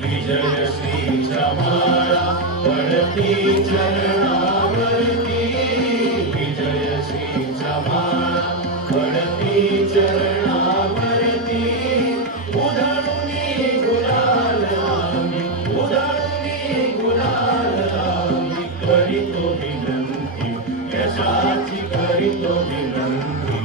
विजय श्री जमाला पडती चरणावरती विजय श्री जमाला पडती चरणावरती उधळुनी गुलाल आम्ही उधळुनी गुलाल आम्ही करीतो विनंती यशाची करीतो विनंती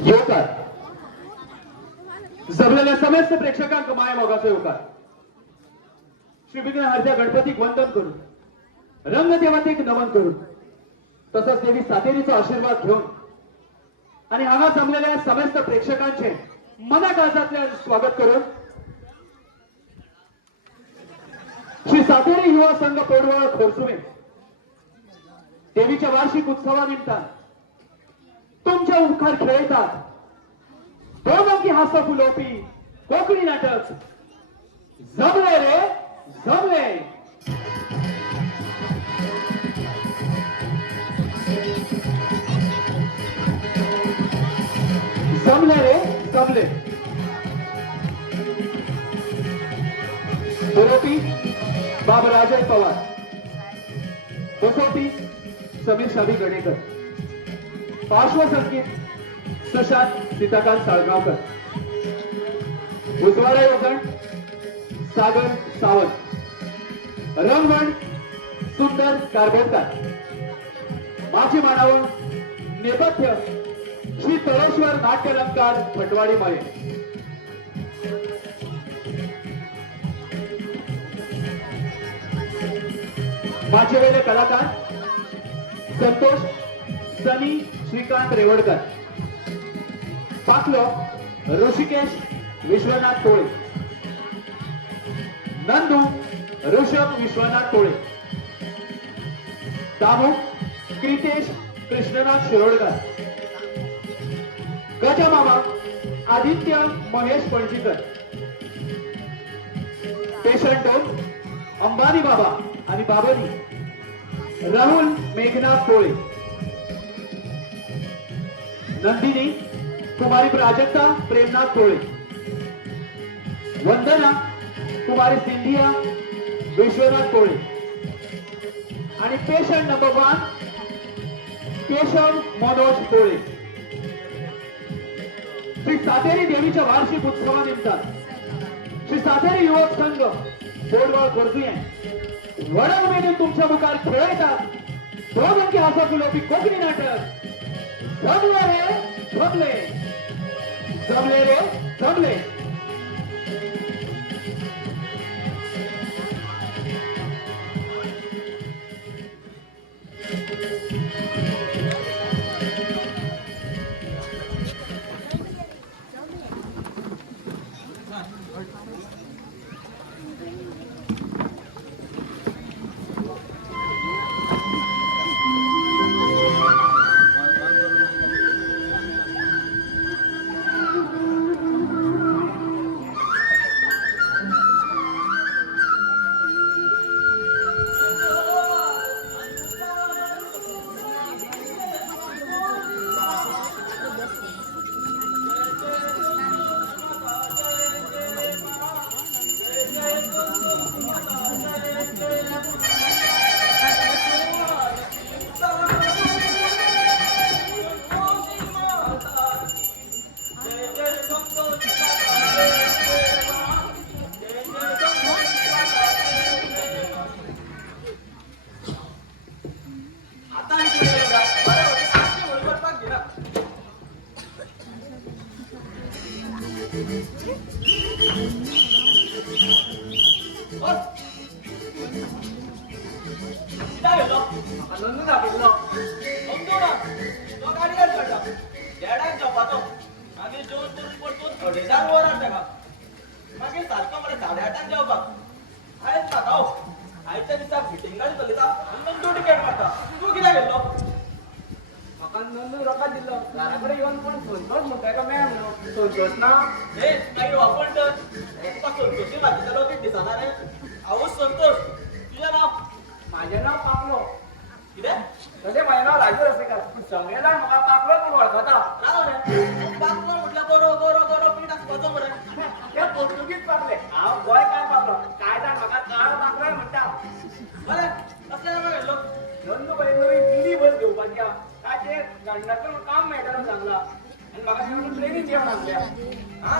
योकार जमलेल्या समस्त प्रेक्षकांक माय मोगाचो योकार श्री विघ्नहर्त्या गणपतीक वंदन करून रंगदेवतेक नमन करून तसंच देवी सातेरीचा आशीर्वाद घेऊन आणि हांगा जमलेल्या समस्त प्रेक्षकांचे मनाकाळजातल्या स्वागत करून श्री सातेरी युवा संघ पोडवळ खोरसुमे देवीच्या वार्षिक उत्सवानिमित्तान तुमच्या मुखार खेळतात दोघांकी हास्य फुलोपी कोकणी नाटक जमले रे जमले जमले रे जमले आरोपी बाबराजन पवार कसोटी समीर शाबी गणेकर पार्श्वसंगीत प्रशांत सीताकांत साळगावकर उजवाडा योगण सागर सावंत रंगमण सुंदर कारबोटकर माझे मानावर नेपथ्य श्री तळेश्वर नाट्यलंकार भटवाडी माळे माझे वेळे कलाकार संतोष सनी श्रीकांत रेवडकर पाकलो ऋषिकेश विश्वनाथ टोळे नंदू ऋषभ विश्वनाथ टोळे दामू क्रितेश कृष्णनाथ शिरोडकर गजमामा आदित्य महेश पणजीकर पेशंट 2 अंबानी बाबा आणि बाबाजी राहुल मेघनाथ टोळे. नंदिनी कुमारी प्राजक्ता प्रेमनाथ टोळे. वंदना कुमारी सिंधिया विश्वनाथ टोळे. आणि पेशंट नंबर 1 केशव मनोज टोळे. श्री सातेरी देवीच्या वार्षिक उत्सवानिमित्त श्री सातेरी युवक संघ बोरगाव करतोय वडा उमेदून तुमच्या मुखार खेळ येतात 2 अंकी हसा गुलाबी कोकणी नाटक जमले रे जमले जमले रे जमले. माझे नाव पापलो तसे माझे नाव राजू असे का सगळ्याला मला पापलो पण ओळखता पापलो म्हटलं बरो बरो बरो पीठ असतो बरं हे पोर्तुगीज पापले हा गोय काय पापलो काय जाण म्हाका काळ पापलोय म्हणटा बरे कसल्या गेलो नंदू बाई नवी दिल्ली बस घेवपाची हा काय ते गंडातून काम मेळटालो सांगला आणि म्हाका शेवटी ट्रेनिंग घेवन आणल्या हा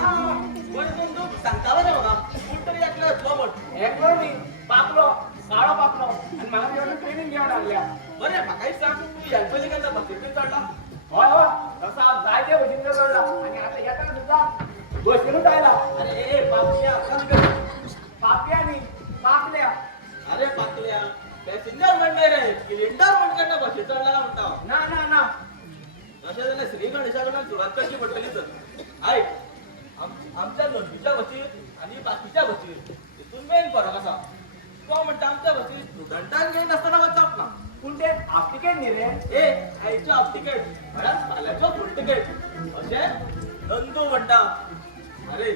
बरे तू सांगता बरं मला कुठ तरी एकलं असलो म्हण एकलो मी पापलो काळो पापलो आणि म्हाका शेवटी ट्रेनिंग घेवन आणल्या बरे म्हाकाय सांग तू यायला केला बसीतून चढला होय होय तसा जायते बसीन चढला आणि आता येताना सुद्धा बसीनूच आयला अरे ए पापल्या सांग पापल्यानी पापल्या अरे पापल्या पॅसेंजर म्हणणे रे सिलेंडर म्हणकडनं बसीत चढला म्हणता ना ना ना अशा झाल्या श्री गणेशाकडून सुरुवात कशी पडलेली तर ऐक आमच्या नोंदीच्या बसीत आणि बाकीच्या बसीत तिथून मेन फरक असा तो म्हणता आमच्या बसीत स्टुडंटांक घेऊन असताना वचप ना पूण ते हाफ तिकेट न्ही रे ए आईचं हाफ तिकेट म्हळ्यार फाल्याचं फुल तिकेट अशें नंदू म्हणटा अरे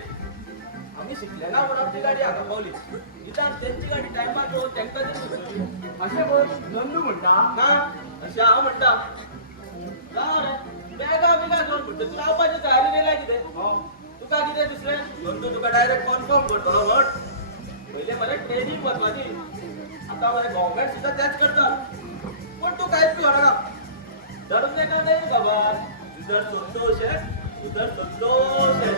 आम्ही शिकलेला म्हणून ती गाडी हांगा पावली निदान त्यांची गाडी टायमार पळोवन तांकां तरी अशें बोल नंदू म्हणटा ना अशें हांव म्हणटा ना रे बॅगा बिगा घेवन म्हणटा तूं रावपाची तयारी केल्या कितें तुका कितें दुसरें नंदू तुका डायरेक्ट कन्फर्म करतलो म्हण पहिले मरे ट्रेनिंग महत्वाची आता मरे गव्हर्नमेंट सुद्धा त्याच करता पण तू काहीच करना धरून का नाही बाबा इधर संतोष है उधर संतोष है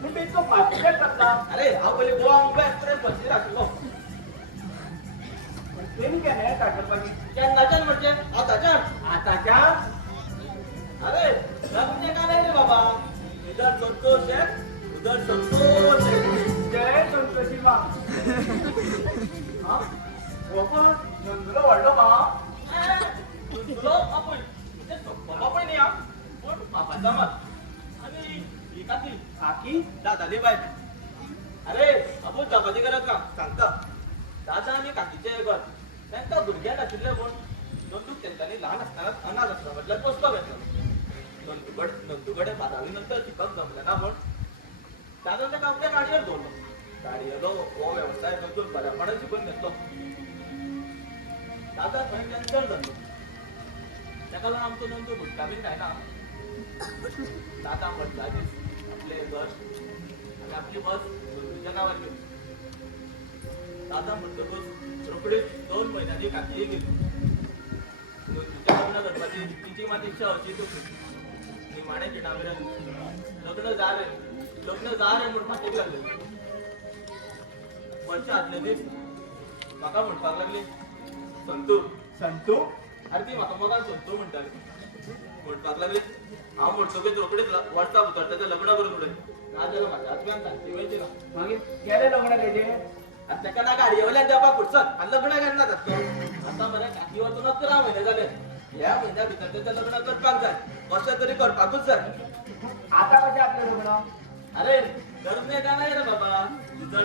पूण ते इतको फास्ट तिकेट करता अरे हांव पहिले गोवा मुंबय एक्सप्रेस बसीर आशिल्लो ट्रेन केन्ना येता करपाची केन्नाच्यान म्हणजे आताच्यान आताच्या अरे धरून का नाही रे बाबा इधर संतोष है उधर संतोष है जय संतोषी बा हा हो पण नंदूला व्हडलो बा तुलो आपूण म्हणजे बाबा पण नाही हा पण बापाचा मत आणि ही काकी काकी दादाली बाय अरे आपूण चपाती करत ना सांगता दादा आणि काकीचे घर त्यांचा भुरग्यां नाशिल्ले म्हूण नंदूक तेंच्यांनी ल्हान आसतनाच अनाथ आसता म्हटल्यार पोसतो घेतलो नंदूकडे 12वी नंतर शिकप जमलें ना म्हूण दादा त्या आपल्या गाडीवर धरलो गाडी येलो हो व्यवसाय करतो बऱ्यापणे शिकून घेतलो दादा थंय कॅन्सल जातो त्याका जाऊन आमचो नंतर भुटका बीन काय ना दादा म्हटलं आपले बस आणि आपली बस तुझ्या नावावर गेली दादा म्हणतो रोज रोकडीच 2 महिन्यांनी काकी गेली तुझ्या लग्न करपाची तिची माझी इच्छा होती तू निमाण्याची नावेर लग्न जा रे म्हणून मातीक लागले वर्ष आदले दीस म्हाका म्हणपाक लागली संतू अरे ती म्हाका मोगान संतू म्हणटाली म्हणपाक लागली हांव म्हणटकीच रोकडीच वर्सा भितर त्याचं लग्न करून उडय ना जाल्यार म्हाज्या हातव्यान सांगची वयची ना मागीर केलें लग्न तेजें आणि त्याका ना गाडये वयल्यान देवपाक फुडसत आनी लग्न केन्ना जातलो आतां बरें काकी वचून 11 म्हयने जाले ह्या म्हयन्या भितर त्याचं लग्न करपाक जाय कशें तरी करपाकूच जाय आतां कशें आपलें लग्न अरे करणे का नाही रे बाबा उदर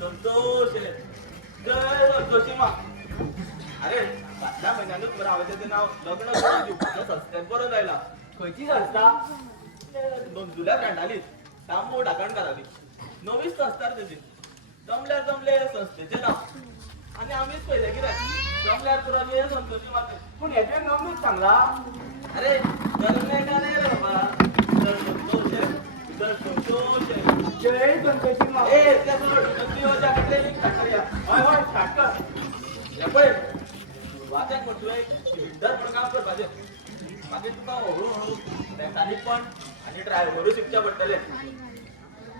संतोष है जय संतोषी मा अरे 5 महिन्यानूच बरं हांवें तेजें नांव लग्न करून दिवपाचें संस्थेन बरोवन आयला खंयची संस्था जुल्या फ्रेंडाली तांबो ढाकणकाराली नवीच संस्था रे तेजी जमले संस्थेचें नांव आनी आमीच पयलें कितें जमल्यार पुरो हे संतोषी माते पूण हेजेर नमूच सांगला अरे करणे का नाही रे बाबा उदर संतोष है जय संतोषी मा ए त्या सोड नक्की हो जाकडे लिंक टाकूया हय स्टार्ट कर या पळय वाचक म्हणतोय बिल्डर म्हणून काम करपाचें मागीर तुका हळूहळू मेकॅनिक पण आनी ड्रायव्हरूय शिकचे पडटले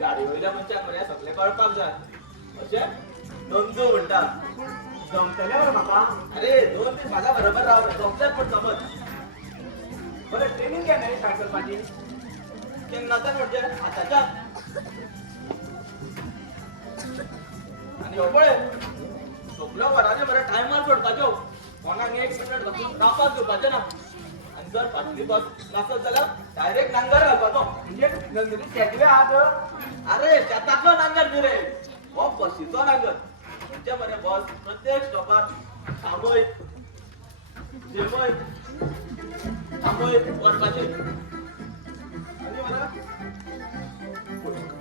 गाडी वयल्या मनशाक मरे सगळें कळपाक जाय अशें नंदू म्हणटा जमतलें बरें म्हाका अरे 2 दीस म्हाज्या बरोबर राव जमल्यार पण जमत बरें ट्रेनिंग केन्ना रे स्टार्ट करपाची केन्नाच्यान म्हणजे आतांच्या आनी हो पळय सगळ्यो वरांनी मरे टायमार सोडपाच्यो कोणाक 1 मिनिट घालून रावपाक दिवपाचें ना आनी जर फाटली बस नासत जाल्यार डायरेक्ट नांगर घालपाचो म्हणजे नंदनी शेतवे आहात अरे शेतातलो नांगर न्ही रे हो बसीचो नांगर म्हणजे मरे बस प्रत्येक स्टॉपार थांबय जेमय थांबय वरपाचें आनी मरे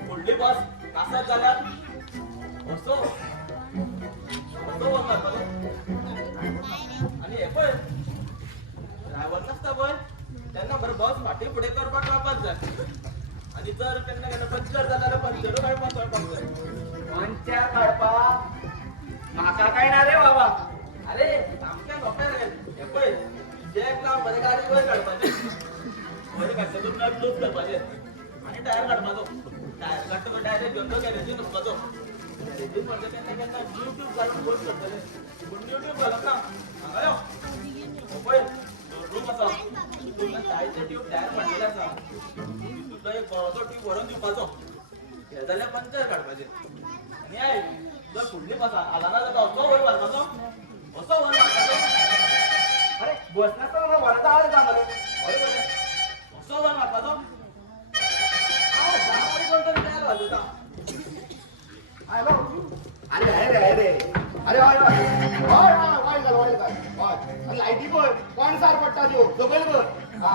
फुडली बस नासत जाल्यार असो वन मारपाचो आनी हे पळय ड्रायव्हर नासता पळय तेन्ना मरे बस फाटीं फुडें करपाक रावपाक जाय आनी जर केन्ना केन्ना पंक्चर जाल्यार पंक्चरू काडपाक रावपाक जाय पंचार काडपाक म्हाका काय ना रे बाबा अरे सामकें सोंपें रे हे पळय जॅक लावन मरे गाडी वयर काडपाची वयर काडटकूच नट लूज करपाचें आनी टायर काडपाचो टायर काडटकूच डायरेक्ट घेवन तो गॅरेजीन वचपाचो गॅरेजीन म्हणजे केन्ना केन्ना यूट्यूब घालून पोस्ट करतले पूण यूट्यूब घालप ना हांगा यो हो पळय रूम आसा तुका टायरचे ट्यूब टायर मारलेले आसा तुका एक बरोचो ट्यूब व्हरून दिवपाचो हे जाल्यार पंक्चर काडपाचें आनी आय जर फुडली बस आला ना जाता असो वयर मारपाचो असो वर मारपाचो अरे बस नासतना म्हाका वराचा आवाज येता मरे हय बरें असो वर मारपाचो हांव जावरी कोण तरी टायर घालता हॅलो अरे अरे वाय लायटी पळय कोण सार पडटा त्यो सकयल कर हा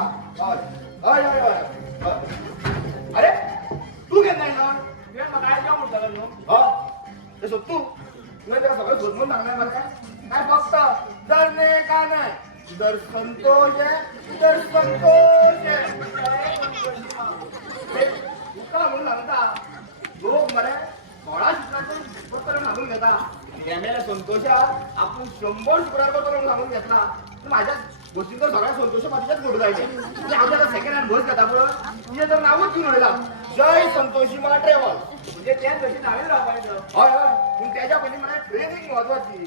हय अरे तू केन्ना येयला तुवें म्हाका आयज काय म्हणटलो न्हू हय ते सोद तू तुवें तेका सगळें सोदमून सांगलें मरे काय फक्त डरने का नाही उधर संतोष है उधर संतोष है तुका म्हणून सांगता लोक मरे 16 शुक्राचं पत्र सांगून घेता गेलेल्या संतोषात आपण 100 शुक्रार पत्र सांगून घेतला तर माझ्या गोष्टींचा सगळ्या संतोष माझ्याच फोटो जायचे म्हणजे हांव जेन्ना सेकंड हँड बस घेता पळय तिजें तर नांवूच घेवन उडयलां जय संतोषी मा ट्रॅव्हल म्हणजे तें तशी नावें रावपाचें हय हय पूण तेच्या पयलीं मला ट्रेनिंग म्हत्वाची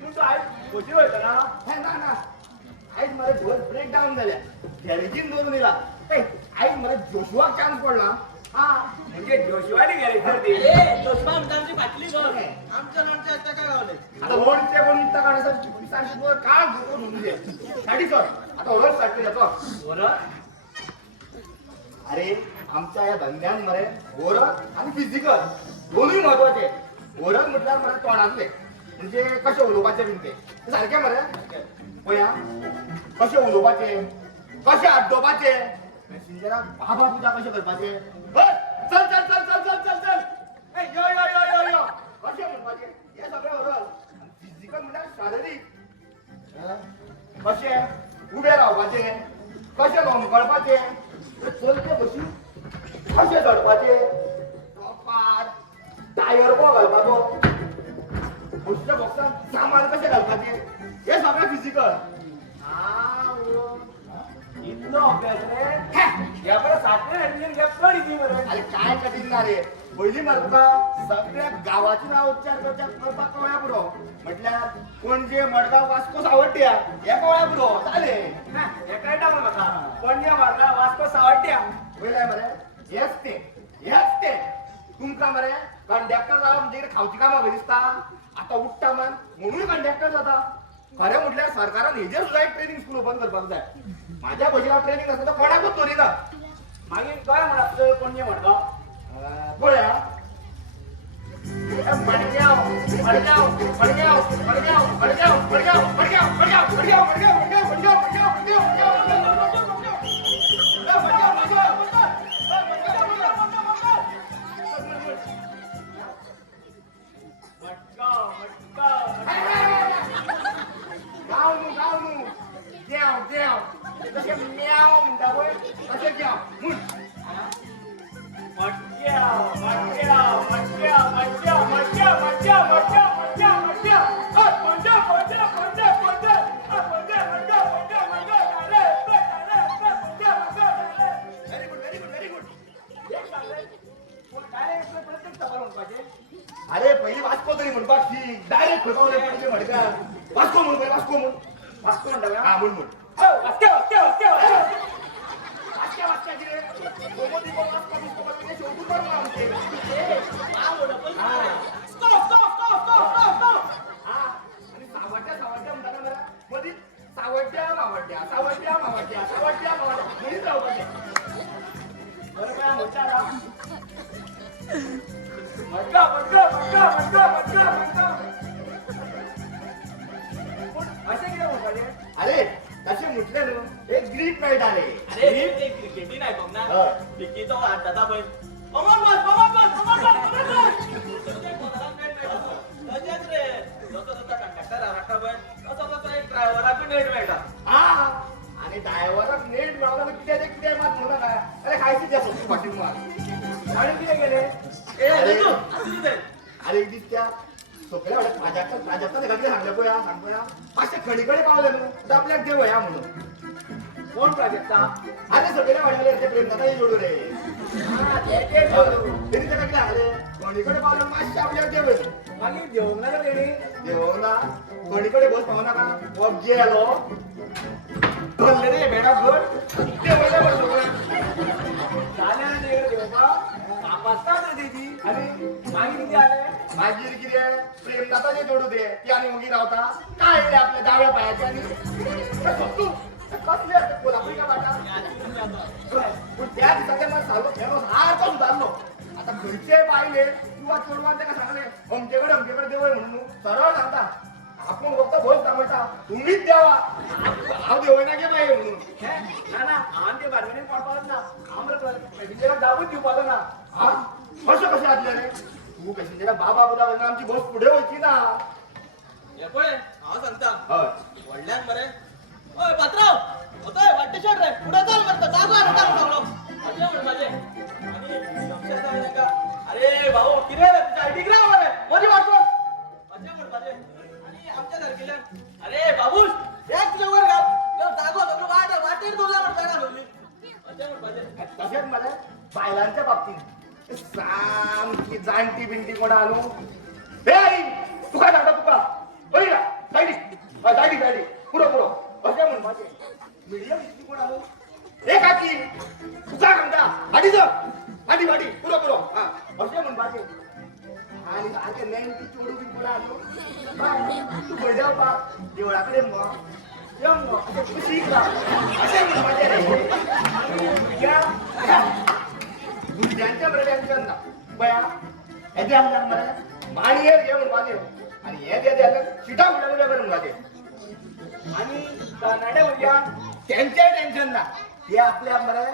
पूण तूं आयज खोशी वयतना हे ना आयज मरे बस ब्रेक डावन जाल्या गॅरेजीन दवरून येयला आयज मरे जोशुवाक चान्स पडला हा म्हणजे जोशवानी गेले तर ती ए जोशवा म्हणटा आमची फाटली बस आमच्या लोणच्या आतां काय गावले आता लोणचे कोण इतका काढायचा पिसाची वर का घेतो म्हणजे गाडी सर आता ओरल स्टार्ट करूया तो बरं अरे आमच्या या धंद्यान मरे ओरख आणि फिजिकल दोन्ही महत्वाचे ओरख म्हटल्यार मरे तोंडातले म्हणजे कशें उलोवपाचे बीन ते सारखे मरे पळया कशें उलोवपाचे कशें आड्डोवपाचे मॅसेंजराक बाबा पुजा कशें करपाचे चल कशे चढपाचे टॉपार टायर बो घालपाचो दुसऱ्या बॉक्सात सामान कशे घालपाचे हे सगळं फिजिकल इतलो अभ्यास रे या बरं सातवे हँडलिंग घ्या पण इथे बरं अरे काय कठीण ना रे पहिली मर तुका सगळ्या गावाची नाव उच्चार करपाक कळ्या पुरो म्हटल्यार पणजे मडगाव वास्को सावड्ड्या हे कळ्या पुरो चाले हे कळटा मग म्हाका पणजे वार्ला वास्को सावड्ड्या पळय मरे हेच ते तुमकां मरे कंडक्टर जावं म्हणजे कितें खावची कामां खंय दिसता आतां उठता मन म्हणून कंडक्टर जाता खरें म्हटल्यार सरकारान हेजेर सुद्दां एक ट्रेनिंग स्कूल ओपन करपाक जाय माझ्या भशेन ट्रेनिंग आसा तो कोणाकूच तोरी ना मागीर गोंय म्हणा पणजे मडगाव पळया मडगाव मडगाव मडगाव मडगाव मडगाव मडगाव मडगाव मडगाव मडगाव मडगाव मडगाव अरे पहिली वास्को तरी म्हणपाक ठीक डायरेक्ट खतवले पडले म्हणका वास्को म्हण पहिले वास्को म्हण वास्को म्हणटा हा म्हण म्हण वास्को वास्को वास्को वास्क्या वास्क्या किरे गोमती कोण वास्को बिस्को बोलले शेवटून करू आमचे हा आणि सावड्या म्हणता ना मध्ये सावड्या मावड्या सावड्या मावड्या सावड्या मावड्या म्हणून राहू पाहिजे बरं काय म्हणता मडगाव मडगाव मडगाव मडगाव मडगाव मडगाव असे किती म्हणताले अरे तसे म्हटले न्हू एक ग्रीप मेळटा रे अरे ते क्रिकेटी नाही बघ ना हय. विकीचो हात जाता पळय तशेंच रे जसो जसो कंडक्टर हाडटा पळय तसो तसो एक ड्रायव्हराकूय नेट मेळटा हा आणि ड्रायव्हराक नेट मेळना कितें मात म्हणून काय अरे खायची त्या सोपी फाटीन मार आणि किती गेले ए अरे. ऋतू, असं कितें? अरे एक दीस त्या सोपल्या वाट्यात प्राजक्ता घातले सांगले पळया सांग पळया मातशे खडीकडे पावले न्हू तर आपल्याक देव या म्हणून कोण प्राजक्ता अरे सगळ्या वाड्याले ते प्रेम कथा जोडू रे ते तरी त्याला किती सांगले खडीकडे पावले मातशे आपल्याक देव मागीर देवंग ना तेणी देव ना खडीकडे बस पावना का वग गेलो धरले रे बेडा घर ते वयल्या बस जाल्या देव देवबा वापसतात रे तेजी आणि मागीर किती आले मागीर कितें प्रेम जाता ते जोडू दे ती आनी मुगी रावता काय येयले आपल्या डाव्या पायाचे आनी तूं कसले असते कोल्हापुरी का बाटा पूण त्या दिसाचे मला सारको फेमस सारको सुदारलो आता खंयचे पाहिले किंवा चोडवान ताका सांगले अमके देवय म्हणून न्हू सरळ सांगता आपूण फक्त भोज सांगता तुम्हीच देवा हांव देवय ना गे बाये म्हणून ना ना आम ते बारमेन पडपाक ना आमरे पॅसेंजराक दाबूच दिवपाचो ना हा कशें कशें आसलें रे तूं पॅसेंजरा बाबा बुदा वयना आमची बस फुडें वयची ना हे पळय हांव सांगता हय व्हडल्यान मरे ओय पात्रांव होतोय वाटते सोड रे पुढे चल मरता जागो हाडटा सांगलो अशें म्हण म्हाजें आनी लक्षात जालें ताका अरे भाऊ कितें रे तुज्या आयडीक राव मरे मरी वाटलो अशें म्हण म्हाजें आनी आमच्या सारकेल्यान अरे बाबूश बॅग तुज्या वयर घाल तो जागो सगळो वाटेर दवरला म्हण बॅगा दवरली अशें म्हण म्हाजें तशेंच मरे बायलांच्या बाबतींत सामकी जाणटी बिंटी कोण आणू हे आई तुका सांगता तुका पळय सायडी पुरो अशें म्हण माझे मिडियम इतली कोण आणू हे काकी तुका सांगता हाडी पुरो हा अशें म्हण माझे आणि सारखे नेमकी चोडू बी कोण आणू तू खंय देवपाक देवळा कडेन मगो यम मगो अशें खुशीक राव अशें म्हण माझे भुरग्यांच्या बरें टेन्शन ना पळया हेजे आमकां मरे माणयेर घे म्हण माझे आणि हे दे जाल्यार शिटा फुटायला बरें माझे आणि तरणाटे भुरग्यांक तेंचेय टेन्शन ना ते आपल्याक मरे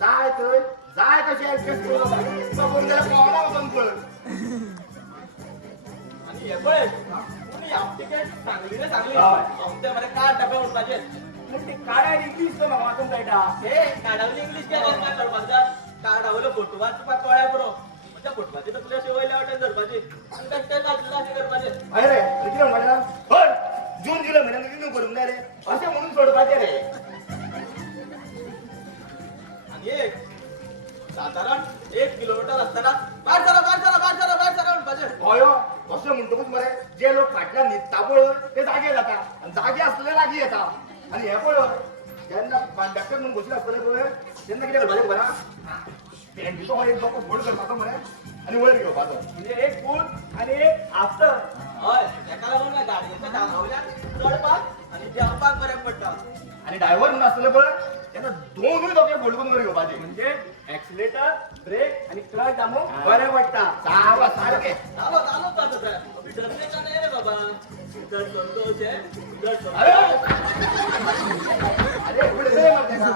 जाय थंय जाय तशें ऍडजस्ट करून तो कोण जाल्यार पावना वचून पळय आनी हे पळय तुमी ह्या तिकेट सांगली रे सांगली हय. आमचे मरे कार्ड डब्या उरपाचें पूण ते काळ्या इंग्लीश तो म्हाका वाचूंक कळटा हे कार्डावली इंग्लीश काय करपाक जाय काढावलं फोटोवाची पातोळ्या बरो त्या फोटोवाची तर तुला शिवायला वाटेल धरपाची आणि त्या काढलेला असे करपाचे अरे रे किती म्हणा होय जून जुलै महिन्यात किती करून द्या रे असे म्हणून सोडपाचे रे आणि एक साधारण 1 किलोमीटर असताना बाहेर चला म्हणपाचे होय असं म्हणतोच मरे जे लोक फाटल्या निघता पळय ते जागे जाता आणि जागे असलेले लागी येतात आणि हे पळय ज्यांना डॉक्टर म्हणून बसले असले पळय त्यांना किती करपाचे बरा पेंडीचो हो एक डोको फोड करपाचो मरे आणि वयर घेवपाचो म्हणजे एक फूट आणि एक आफ्टर होय एका लागून काय गाडयेच्या धांगवल्या चढपाक आणि देवपाक बऱ्याक पडटा आणि ड्रायव्हर म्हणून असलेले पळय त्यांना दोनूय डोके फोड करून वर घेवपाचे म्हणजे ऍक्सिलेटर ब्रेक आणि क्लच दामून बऱ्या पडटा सावा सारखे चालो पाहतो काय अभी डरने का नाही रे बाबा डर संतोष आहे डर अरे संतोष अरे पुढे दे मग त्याचा.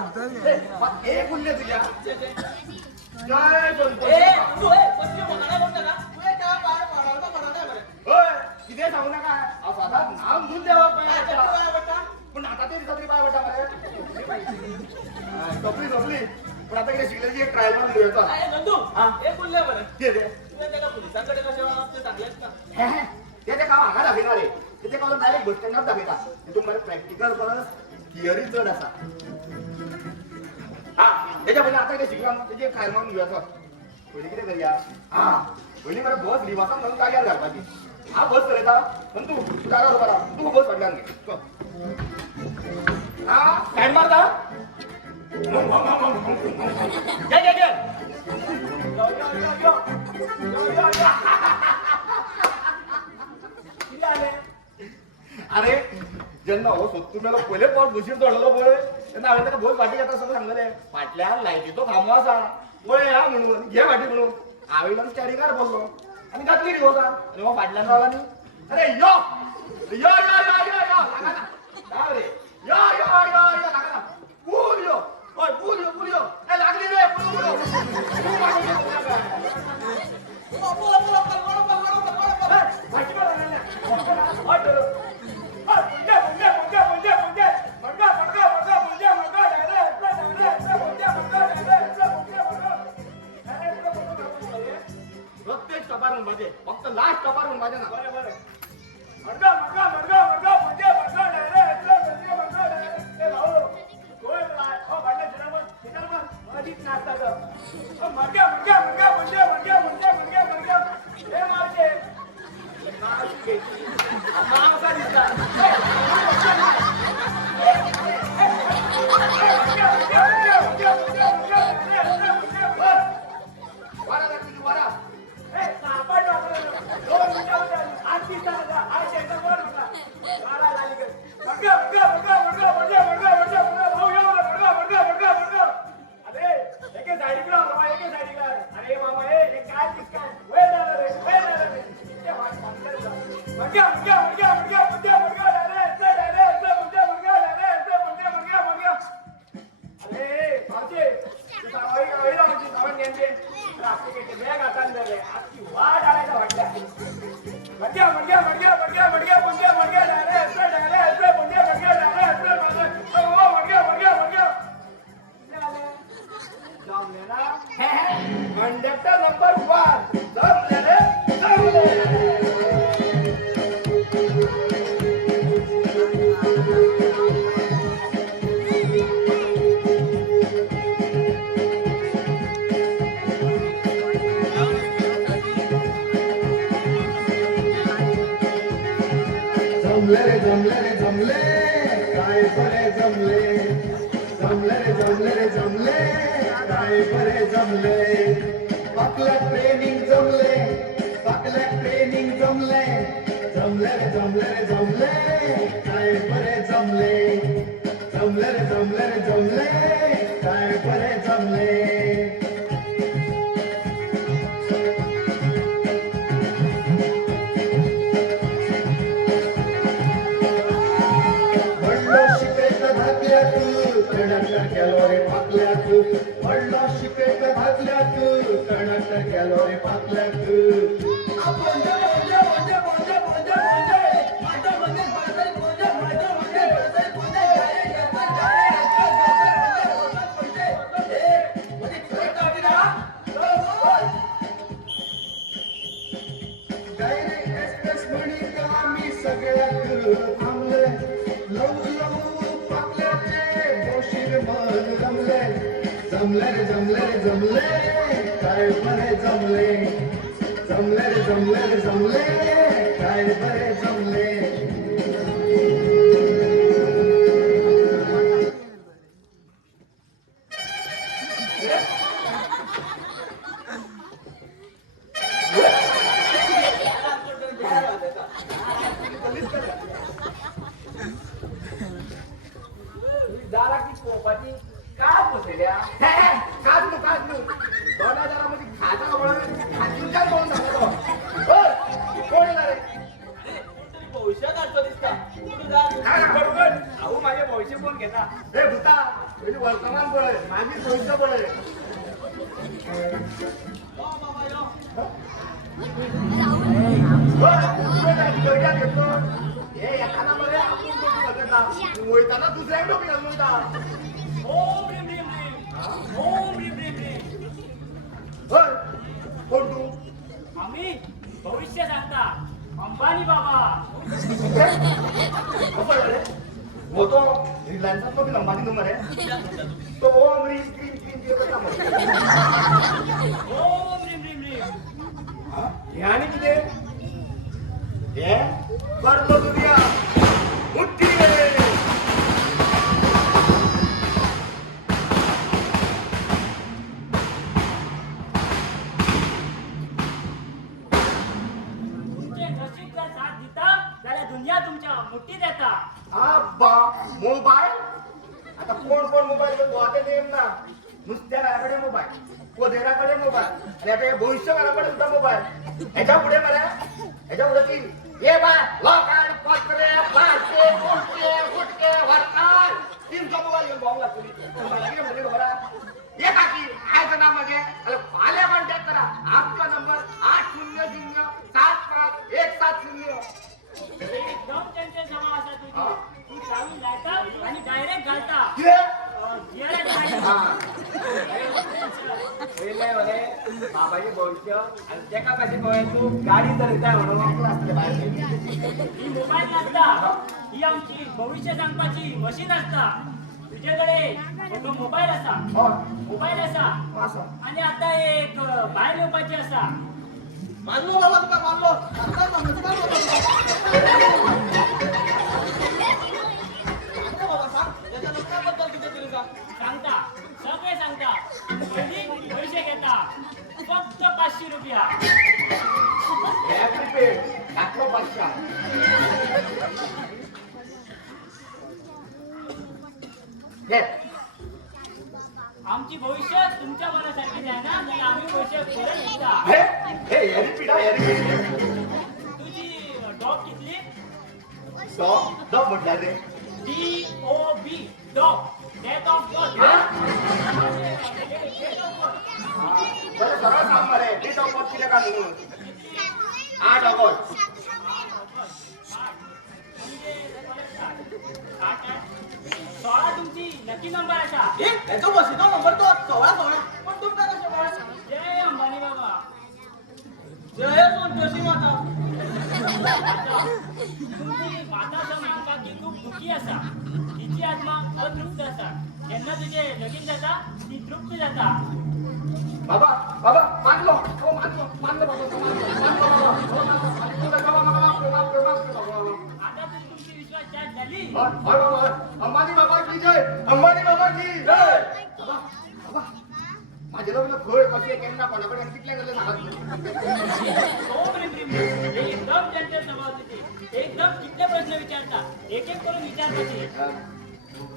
मग एक बोलले तुझ्या जय संतोष. तू कोणती म्हणाला कोणता का तू त्या बाहेर पडायला बरं होय किती सांगू नका अहो, साधा नाव घेऊन द्यावा काय पाहिजे बट्टा पण आता ते दिसत पाय वाटा मला झोपली पण आता इकडे शिकल्याची एक ट्रायल मारून घेऊया काय नंदू हा. एक बोलले बरं ते दे तू त्या पोलिसांकडे कशा वाटते सांगलेस का त्याच्या काम हांगा दाखयना रे त्याच्या काम डायरेक्ट बस स्टँडात दाखयता तिथून बरं प्रॅक्टिकल परत थिअरी चढ असा हा त्याच्या पहिले आता इकडे शिकला त्याची एक ट्रायल मारून घेऊया पहिले किती करूया हा पहिले मला बस रिवासा म्हणून काय घालपाची हा बस करायचा पण तू जागा बरा तू बस पडला घे हा स्टँड मारता घे अरे ज्यांना हो सोत्तुम्याला पहिले पाऊस भुशीर तोडलो बोळे त्यांना आम्ही त्याला भोज वाटी घेता असं सांगले फाटल्या लायटीचो खांबो असा बोळे या म्हणून घे वाटी म्हणून आवीला चारीकार बोललो आणि घातली रे होता आणि मग फाटल्यान रावला नी अरे यो यो यो यो यो यो लागा ना लाग रे यो यो यो यो लागा ना पूल यो ओय पूल यो ए लागली रे पूल यो तू मागे भाजी मला प्रत्येक टपारून माझे फक्त लास्ट टपारून माझ्या ना कंडक्टर नंबर 1 जमले रे जमले जमले रे जमले काय बरे जमले जमले काय बरे जमले पाकल्या ट्रेनिंग जमले जमले काय बरे जमले काय बरे जमले कॅलोरी पाकल्यात पडलो शिकेत घातल्यात कंडक्टर कॅलोरी पाकल्यात जमले काय बरे जमले जमले रे जमले रे जमले काय बरे जमले झाला की कोपाची काय बसल्या काच 2000 मध्ये खाता खातील काय कोण सांगतो कोण येणार आहे कोणतरी भविष्यात आठवत दिसता कुठं जा बरोबर अहो माझे भविष्य कोण घेता हे भूता म्हणजे वर्तमान बळ आहे माझी भविष्य बळ आहे बाबा यो मोहिताना दुसऱ्या डोकी घालून ओम रिम रिम रिम ओम रिम रिम रिम कोण तू आम्ही भविष्य सांगता अंबानी बाबा होतो रिलायन्सचा तो बी लंबानी नंबर आहे तो ओम रिम क्रीम क्रीम ओम रिम रिम रिम हे आणि किती हे करतो दुनिया मुठ्ठी तुमचे नशीब जर साथ दिता जाल्यार दुनिया तुमच्या मुठीत येता आबा मोबाईल आता कोण मोबाईल घेतो आता नेम ना नुसत्याकडे मोबाईल कोदेराकडे मोबाईल आणि आता हे भविष्यकाळाकडे सुद्धा मोबाईल ह्याच्या पुढे की ये बा लोकांड पत्रे फारसे गुटके वरकाल 300 मोबाईल घेऊन भाऊ लागतो ये काकी आयचं नाव म्हणजे आल्या कॉन्टॅक्ट करा आपका नंबर 800751770 एकदम त्यांच्या जमा असा तुझी तू चालून लायता आणि डायरेक्ट घालता किती गिअरच नाही. पहिले म्हणे बाबाचे भविष्य आणि त्याका कशी कळे तू गाडी चलयता म्हणून ही मोबाईल नसता ही आमची भविष्य सांगपाची मशीन असता तुझ्याकडे एक मोबाईल असा मोबाईल असा आणि आता एक बाहेर येवपाची असा मानलो बाबा तुका मानलो आता सांगतो बाबा सांग याच्या लग्नाबद्दल किती तरी सांग सांगता सगळे सांगता पहिली पैसे घेता फक्त 500 रुपया आमची भविष्य तुमच्या मनासारखीच आहे ना तर आम्ही भविष्य परत घेता तुझी डॉग कितली DOB dog death of birth सरळ सांग मरे डेट ऑफ बर्थ किती का म्हणून 8 ऑगस्ट सोळा तुमची नक्की नंबर असा याचा बसितो नंबर तो 16 पण तुमचा कशा पाहिजे जय अंबानी बाबा जय संतोषी माता तुमची माता सांगा की खूप दुःखी असा तिची आत्मा अतृप्त असा जेव्हा तुझे लगीन जाता ती तृप्त जाता बाबा मानलो आता तरी तुमची विश्वास जास्त झाली अंबानी बाबा की जय बाबा माझे लग्न खोय कसे केंद्रा कोणाकडे कितल्या गेले ओम रिम रिम रिम. हे एकदम जनतेत स्वभाव तिथे एकदम कितले प्रश्न विचारता एक करून विचारता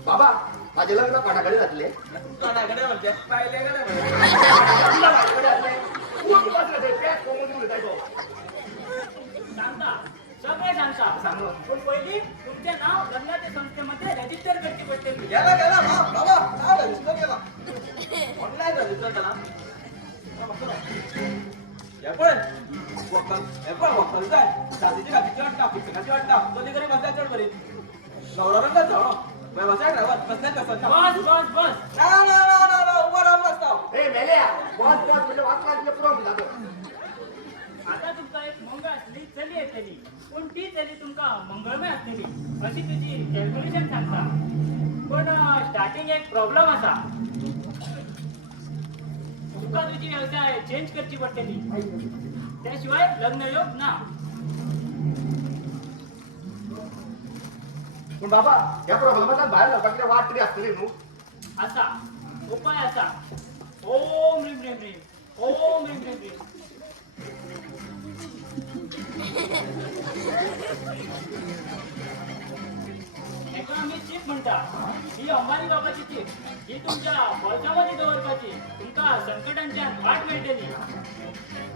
बाबा माझे लग्न कोणाकडे घातले कोणाकडे म्हणते पाहिले कडे सांगता सगळे सांगता पण पहिली तुमचे नाव लग्नाच्या संस्थेमध्ये रजिस्टर करते पडते गेला बाबा नाव रजिस्टर केला ऑनलाईन रजिस्टर केला वक्कल जाय साथीची गाठीची वाटता पुस्तकाची वाटता कधी कधी बसल्या चढ बरी गौरवांना जाऊ व्यवसाय ड्रायव्हर बसल्या कसं बस ना उभा राहून बसताव ए मेल्या बॉस म्हणजे वाचला पुरवून जातो आता तुमका एक मंगळ असली चली येतली पण ती चली तुमका मंगळमय असतली अशी तुझी कॅल्क्युलेशन सांगता पण स्टार्टिंग एक प्रॉब्लेम असा तुका तुझी व्यवसाय चेंज करची पडटली त्याशिवाय लग्न योग ना. पण बाबा या प्रॉब्लेमातल्यान भायर सरपाक कितें वाट तरी आसतली न्हू. असा उपाय असा. ओम ह्रीम ह्रीम ह्रीम ओम ह्रीम ह्रीम ह्रीम. एका आम्ही चीप म्हणता. ही अंबानी बाबाची चीप. ही तुमच्या बॉल्सामध्ये दवरपाची. तुमका संकटांच्यान वाट मेळटली.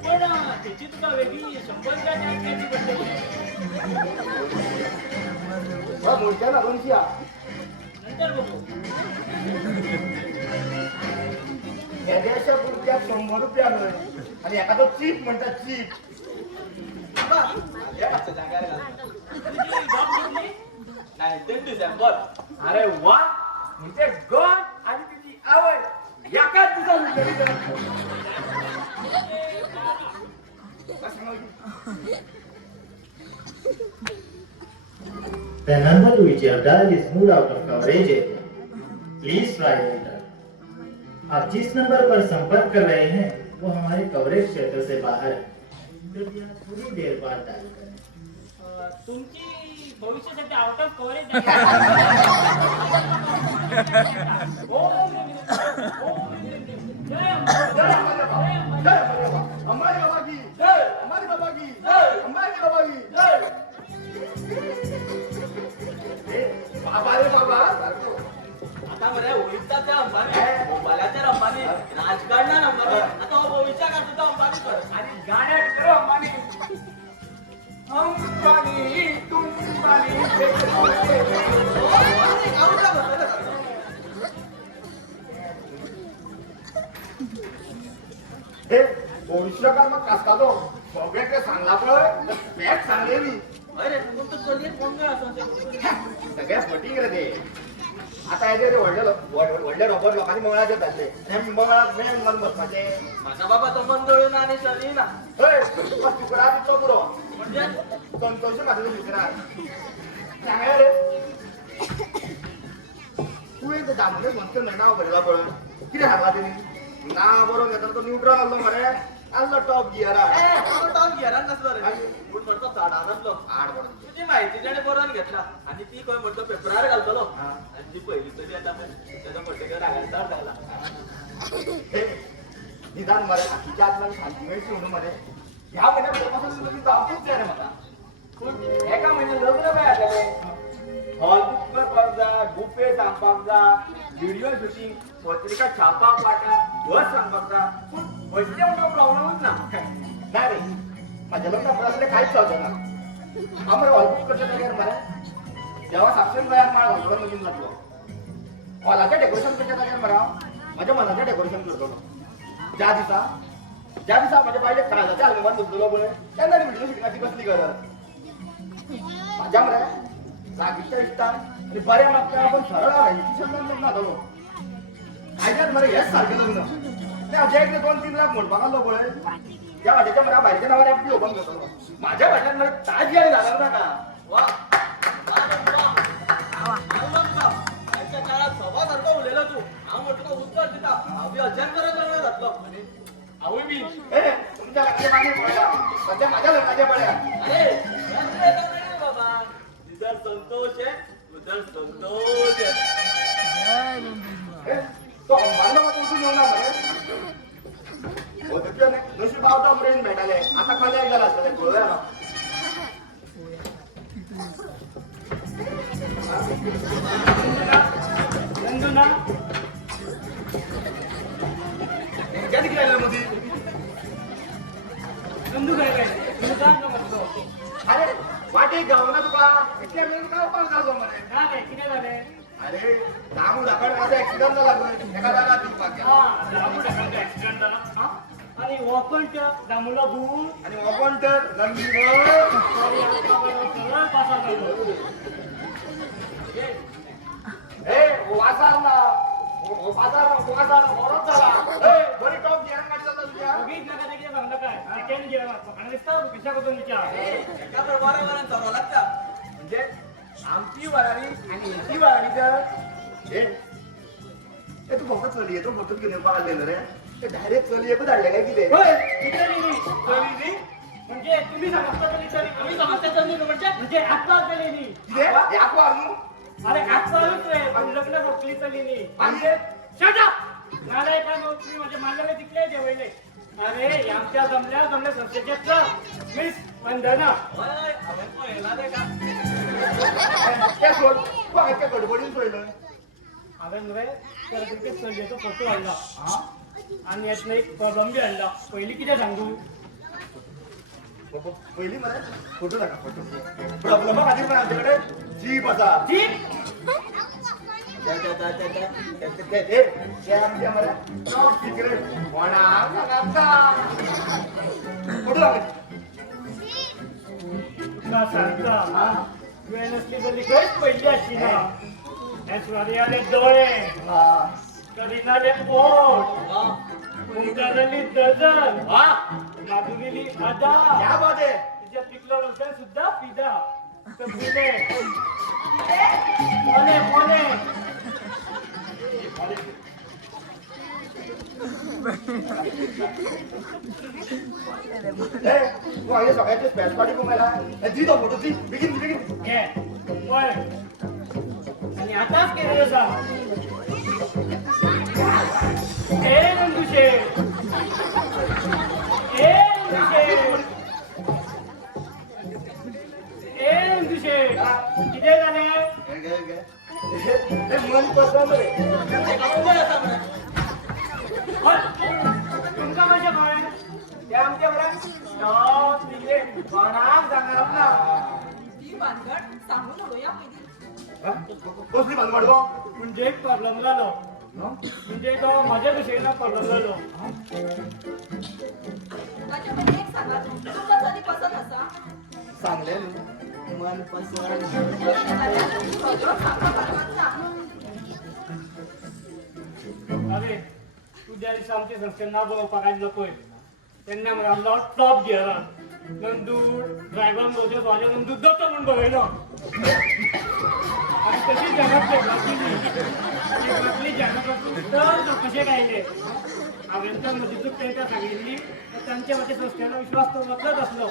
पण त्याची तुका वेगळी 100 रुपया चार्ज करची पडटली. मुळच्यान हाडूनशी या नंतर बघू. हे देशा पुरत्याक 100 रुपया न्हय आनी एखादो चीप म्हणटा चीप. बाबा, हे मातशें जाग्यार घाल. तुझी जॉब घेतली. 19 डिसेंबर. अरे वा म्हणजे गण आणि तिची आवय एकाच दिवसात उठलेली तर. काय सांगावं? The number which you have dialed is moved out of coverage area. Please try later. आप जिस नंबर पर संपर्क कर रहे हैं वो हमारे कवरेज क्षेत्र से बाहर है. कृपया थोड़ी देर बाद डायल करें. तुमची भविष्यासाठी आउट ऑफ कव्हरेज जय अंबानी बाबा, जय अंबानी बाबा की जय, अंबानी बाबा की जय, अंबानी बाबा की जय. बाबा रे बाबा. आता मरे होईचा त्या अंबानी, मोबाईलाच्या अंबानी, राजकारणात अंबानी, आता हो भविष्यात सुद्धा अंबानी कर. आणि गाण्यात खरं अंबानी. अंबानी तुंबानी हे भविष्यकाळ मग कास्तादो सगळे ते सांगला पळय बॅग सांगलेली. अरे तुमचं चलये कोण असं सगळ्या फटीक रे ते. आता हेजे व्हडले रोबोट लोकांनी मंगळाचे जातले आनी मंगळाक मेन मन बसपाचे. माझा बाबा तो मंदळून आणि शनी ना हय शुक्रार तो पुरो म्हणजे संतोष माझे शुक्रार सांगा रे. तुवें ते दामोदर म्हणतो नांव बरयला पळय कितें हारला तेणी. नांव बरोवन घेतलो तो न्यूट्रल आहलो मरे आहलो टॉप गियरार. टॉप गियरान नसलो रे पूण म्हणतो झाडार नसलो. आड बरो तुझी माहिती जेणे बरोवन घेतला आणि ती खंय म्हणतो पेपरार घालतलो आणि ती पहिली तरी आता त्याचा पट्टेकर रागायला झाला. हे निदान मरे बाकीच्या आतल्यान शांती मेळची म्हणून मरे ह्या महिन्यापासून लगीन जावपूच जाय रे म्हाका. पूण एका म्हयन्यान लग्न काय जातलें. हॉल बुक करपाक जाय, बुफे सांगपाक जाय, व्हिडिओ शूटिंग, पत्रिका छापपाक पाठ्याक, बस सांगपाक जाय. पूण पयशे म्हणून प्रॉब्लेमूच ना. ना रे म्हाज्या लग्नाक असलें कांयच जावचें ना. हांव मरे हॉल बुक करच्या जाग्यार मरे जेव्हा साक्षर गोंयांत माळ घालतलो लगीन जातलो. हॉलाचें डेकोरेशन करच्या जाग्यार मरे हांव म्हाज्या मनाचें डेकोरेशन करतलो. ज्या दिसा म्हाज्या बायलेक काळजाच्या आल्बमात बसतलो पळय तेन्ना व्हिडिओ शूटिंगाची कसली गरज. म्हाज्या मरे लागींच्या इश्टान आनी बऱ्या मागच्या आपण सरळ रजिस्ट्रेशन लग्न जातलो. आयच्यात मरे हेच सारकें लग्न. ते हाजे एक 2-3 लाख म्हणपाक आसलो पळय त्या वाट्याच्या मरे भायरच्या नांवार एफडी ओपन करतलो. म्हाज्या भाशेन मरे ताजी आनी जाणार नाका. वा आजच्या काळात सभासारखं उलयलो तू. हांव म्हणतो उत्तर दिता हांव बी अजान करत जातलो. आवय बी ए तुमच्या लग्नाच्या मागे पळया सध्या माझ्या लग्नाच्या पळया. अरे बाबा तुझा संतोष आहे तुझा संतोष आहे. तो अंबानी बाबा पोचून येऊना मरे. हो तर नशीब पावता मरेन मेळटाले. आता कल्याक गेला आसतलें पळोवया ना. नंदू ना किती केलं मधी. नंदू काय काय तुला सांग का म्हणतो. अरे वाटेक गावना तुका इतल्या वेळ गावपाक जालो मरे. काय काय किती झाले. अरे नामू दाखल माझा ऍक्सिडेंट झाला पळय एका जागा दिवपाक गेला. हा दामू ढकलता ऍक्सिडेंट झाला. हा आणि वॉकंट दामूला भूल आणि ओपन तर नंदीवर सरळ पासा गेलो. ए वासाला ओ बाजार बरोच झाला. ए बरी टॉप गिअर गाडी चालता तुझ्या. बघित नका ते किती सांगता काय सेकंड गिअर आणि दिसतं पिशा करून विचार. एका प्रमाणे मला चालवा लागता. म्हणजे आमची वरारी आणि याची वरारी तर हे तू फक्त चली येतो फोटो घेऊन येऊन आलेलं रे. ते डायरेक्ट चली एकूच धाडले काय कितें चली म्हणजे तुम्ही समजता चली चली तुम्ही समजता चली म्हणजे आत्ता चली नी कितें याको आमी अरे आत्ताच रे पण लग्न रोखली चली नी आमचे शट अप नालाय का नोकरी म्हणजे मानले तिकडे जेवले अरे आमच्या जमल्या संस्थेच्या मिस वंदना ते सोड तू हांगा त्या गडबडीन पळयलं हांवें रे त्या क्रिकेट चलयेचो फोटो हाडला आनी यातून एक प्रॉब्लम बी हाडला पयलीं कितें सांगू पयलीं मरे फोटो नाका फोटो प्रॉब्लमा खातीर पण आमचे कडेन जीप आसा ठीक ते आमचे मरे टॉप सिक्रेट कोणाक सांगात फोटो दाखय तुका सांगता वेळ नसली जाल्यार खंयच पडली आशिना ऐश्वर्याले डोळे करिनाले पोट ओंकाराली डझन माधुरीली आदा क्या बात है तिच्या पिकलो रस्त्यान सुद्धा फिदा पुणे मोने तू हांगा सगळ्याचे स्पेस पार्टी करूंक मेला दी तो फोटो दी बेगीन बेगीन घे पळय आणि आताच केलेलं सांग ए नंदुशे ए नंदुशे किती झाले मन पसंत रे तुमका माझ्या कळेल ते आमच्या बरं टॉप सिक्रेट कोणाक सांगप ना ती भानगड सांगू नको या पयलीं कसली भानगड गो म्हणजे एक प्रॉब्लेम झालो म्हणजे तो माझ्या विषयीला प्रॉब्लेम झालो ताच्या पयलीं एक सांगा तुमका जरी पसंत आसा सांगले मन पसंत सगळं सांगता बरोबर ना अरे तू ज्या दिवशी आमच्या संस्थेत नाव बोलवपाक आयलो पळय तेन्ना मला आमलो टॉप गियरा नंदू ड्रायव्हर रोजस वाजो नंदू दत्त म्हणून बघयलो आणि तशी जगातली जगापासून तर कसे गायले हांवें तर म्हजी चूक तांकां सांगिल्ली तांच्या माझ्या संस्थेला विश्वास तो वचत असलो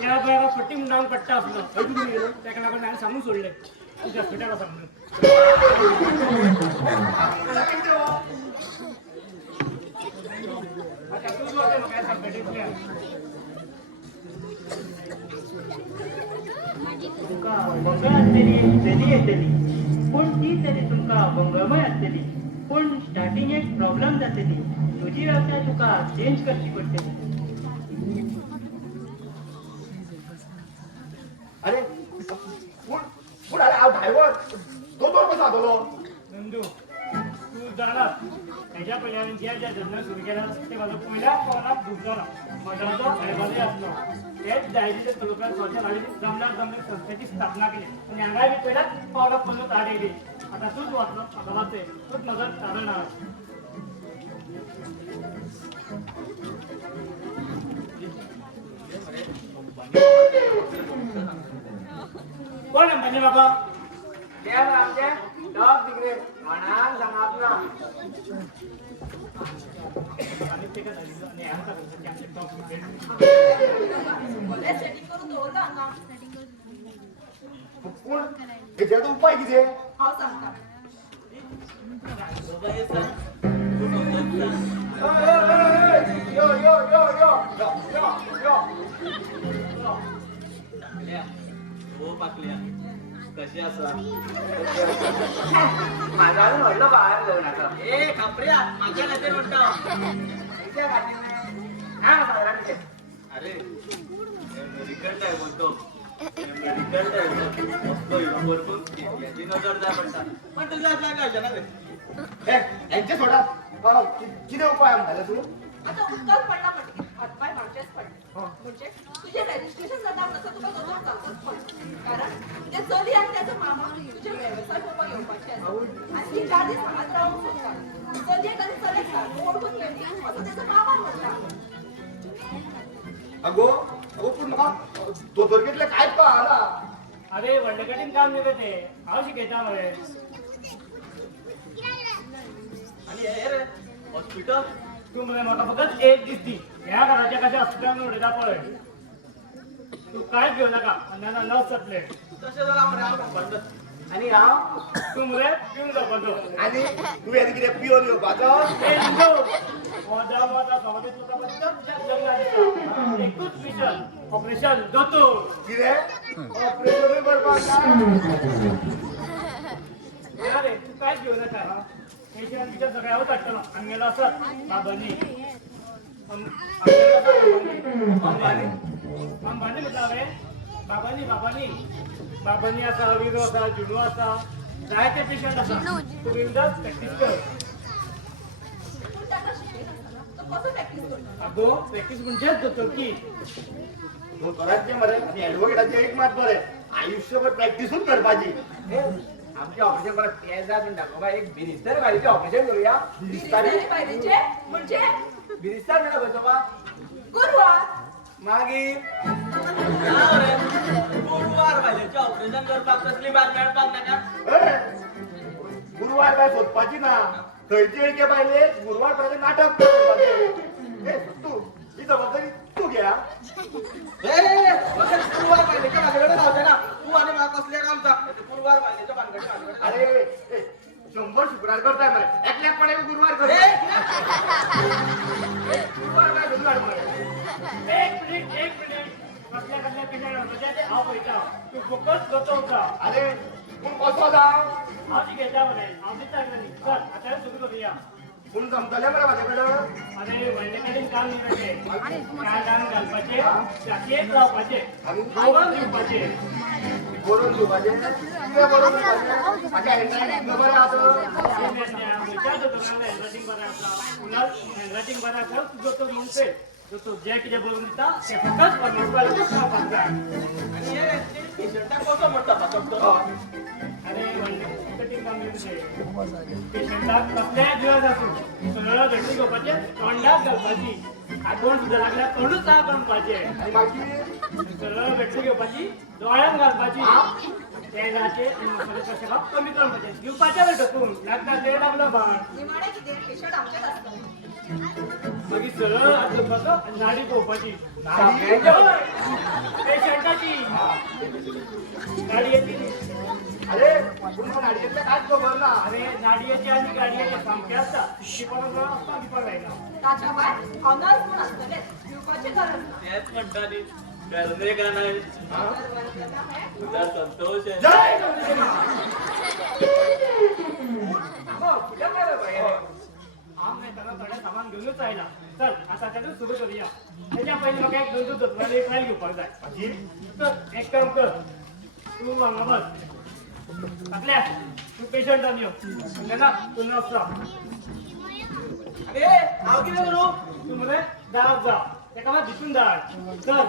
त्या बायला फटी म्हणून पडटा असलो ताका लागून हांवें सांगून सोडलें तुझ्या हॉस्पिटला सांगून आता तूच वचय म्हाका सांगता तुमका भंग आसतली चली येतली पूण ती तरी तुमका भंगमय आसतली पूण स्टार्टिंग एक प्रॉब्लेम जातली तुजी वेवसाय तुका चेंज करची पडटली अरे पूण अरे हांव ड्रायव्हर दोतोर कसो जातलो नंदू तू जाणा हेच्या पयलीं हांवें ज्या ज्या धंदो सुरू केला ते म्हाजो पयल्या पावलाक दुखलो म्हजो सायबाजय आसलो तेच डायरीचे तालुक्यात स्वच्छ गाडी जमल्यार जमल्या संस्थेची स्थापना केली आनी हांगाय बी पयल्याच पावलाक पयलो ताड येयली आतां तूच वाचलो म्हाका वाचय तूच म्हजो तारण आहा कोण म्हणजे बाबा ते आमचे टॉप सिक्रेट कोणाक सांगप ना आणि ते काय झालं आणि आमचा की आमचे टॉप सिक्रेट बरें सेटिंग करून दवरला हांगा पूण हेचेर उपाय कितें हांव सांगता यो यो यो यो यो यो यो हो पाकल्या कशी आसा माझा व्हडलो भार घेवन आसा ए खापऱ्या म्हाका खातीर म्हणटा कित्या खातीर ना साधारण अरे मेडिकल टायम म्हणतो मेडिकल टायम मस्त युनिफॉर्म याची नजर जाय पडटा पण तुझ्या काय काळजी ना रे यांचे सोडा किती उपाय आमकां तू आता उदकात पडला म्हणटकीर हातपाय मारचेच पडले म्हणजे तुझे रजिस्ट्रेशन जाता म्हणटा तुका दोतोर जावचोच पडटा कारण तुजे चली आनी त्याचो मामा तुजे वेवसाय पळोवपाक येवपाचे आसा आनी ती ज्या दीस हांगाच रावंक सोदता चलयेक आनी चलेक सारको ओळखून घेतली असो तेचो मामा म्हणटा अगो अगो पूण म्हाका दोतोरकेतले कांयच कळना अरे व्हडले कडेन काम न्ही ते हांव शिकयता मरे आणि हे रे हॉस्पिटल तू मरे म्हाका फकत एक दिसती ह्या घराच्या कशा हॉस्पिटलान उडयता पळय तू काय घेऊ नाका अन्नाना नस जातले तशें जाल्यार हांव राव म्हणटा आणि हांव तू मरे पिवन जावपाचो आणि तू येता कितें पिवन येवपाचो एकूच मिशन ऑपरेशन दोतोर कितें ऑपरेशनूय करपाक जाय अरे तू काय घेऊ नका पेशंट बिशंट सगळे हांव काडटलो आमगेलो आसात बाबांनी अंबानी म्हटलं हांवें बाबांनी आसा विरो आसा जुणू आसा जायते पेशंट आसा तू बिंदास प्रॅक्टीस कर पूण ताका शिकयनासतना तो कसो प्रॅक्टीस करता आगो प्रॅक्टीस म्हणजेच दोतोर की दोतोराचे मरे आनी एडवोकेटाचे एक मात बरें आयुष्यभर प्रॅक्टिसूच करपाची आमचे ऑपरेशन परत तें जाय म्हणटा बाबा एक बिरिस्तार बायलेचें ऑपरेशन करूया बिरिस्तारी बायलेचे म्हणजे बिरिस्तार म्हणटा खंय बाबा गुरवार मागीर गुरुवार बायलेचें ऑपरेशन करपाक कसली बात मेळपाक नाका गुरुवार काय सोदपाची ना थंयचे एके बायले गुरुवार पर्यंत नाटक करपाचें तू ही जबाबदारी तू घे हा. गुरुवार बायलेच्या भानगडीत रावचे ना तू आनी म्हाका कसलें काम सांग गुरुवार बायलेच्या भानगडीत अरे 100 शुक्रार करताय मरे एकल्यापणे गुरुवार कर गुरुवार काय गुरुवार मरे एक मिनिट कसल्या कसल्या पेशंट म्हणजे ते हांव पळयता तू फकत दोतोर अरे पूण कसो जाव हांव शिकयता मरे हांव दिता न्ही चल आतां सुरू करूया पूण जमतलें मरे म्हाजे कडेन अरे व्हडले कडेन काम न्ही ताचें कान घालपाचें जाकेक लावपाचें आनी आवड दिवपाचें बरोवन दिवपाचें कितें बरोवन दिवपाचें म्हाज्या हँडरायटींग बरें आसा खंयच्या दोतोरांक हँडरायटींग बरें आसा पुनर हँडरायटींग बरें आसा तुजो तो म्हणचे दोतोर जें कितें बरोवन दिता तें फकत परमेश्वराक पावपाक जाय आनी हे पेशंटाक कसो म्हणटा डॉक्टर अरे व्हडले कठीण काम न्ही पेशंटाक कसलेय दिवस आसूं सरळ घट्टी घेवपाचें तोंडाक घालपाची आठवण सुद्दां लागल्यार तोंडूच ना करपाचें आनी मागीर सरळ घट्टी घेवपाची दोळ्यान घालपाची तेलाचे आनी मसाल्याचे प्रमाण कमी करपाचें दिवपाचें ढकून लागता तें लागलं बाण निमाणें कितें पेशंट आमचेच आसता मागीर सरळ हात धरपाचो आनी नाडी पळोवपाची पेशंटाची गाडी येतली अरे पूण गाडयेंतलें कांयच खबर ना अरे नाडयेचे आनी गाडयेचे सामके आसता शिकपणाक आसता दिवपाक जायना ताच्या भायर हांव नर्स म्हूण आसतलें दिवपाची गरज ना तेच म्हणटा न्ही गरजे का नाही गरजेला हें तुझा संतोष आहे जय फुडें मरे बाये आम नाही त्याला थोडे सामान घेऊनच आयला चल आता त्यातून सुरू करूया त्याच्या पहिले म्हाका एक 2 दोतोरांनी एक ट्रायल घेवपाक जाय तर एक काम कर तू हांगा बस आपल्या तू पेशंट आनी यो ना तू नर्स राव अरे हांव कितें करूं तू मरे दाव जा तेका मात भितून धाड चल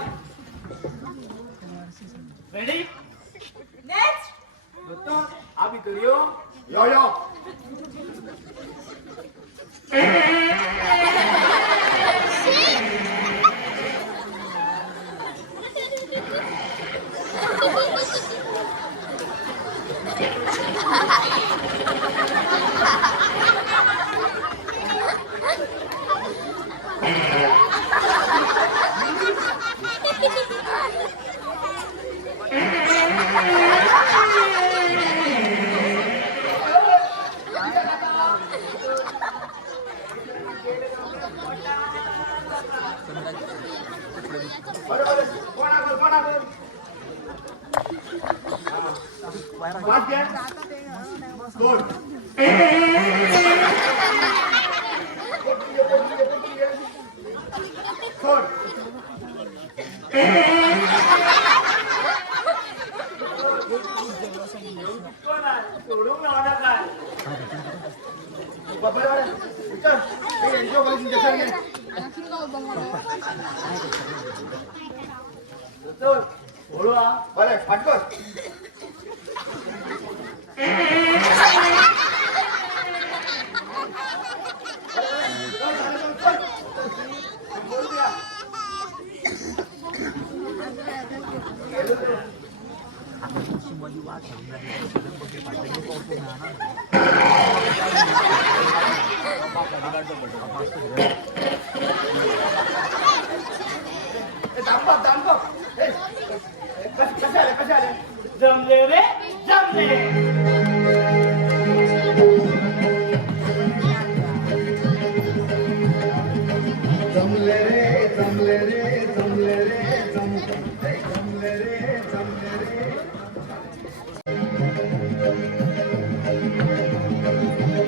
रेडी नेक्स्ट दोतोर हांव भितर यो यो यो बरोबर कोणाकडे पाच घ्या दोन सोड सोडूंक लावना काय बरोबर चल हे एन्जिओ इंजेक्शन घे दोतोर हळू आ बरे फाटकर Thank you. दामबाब कसे आले जमले रे जमले. जमले रे जमले रे जमले रे जमले रे जमले रे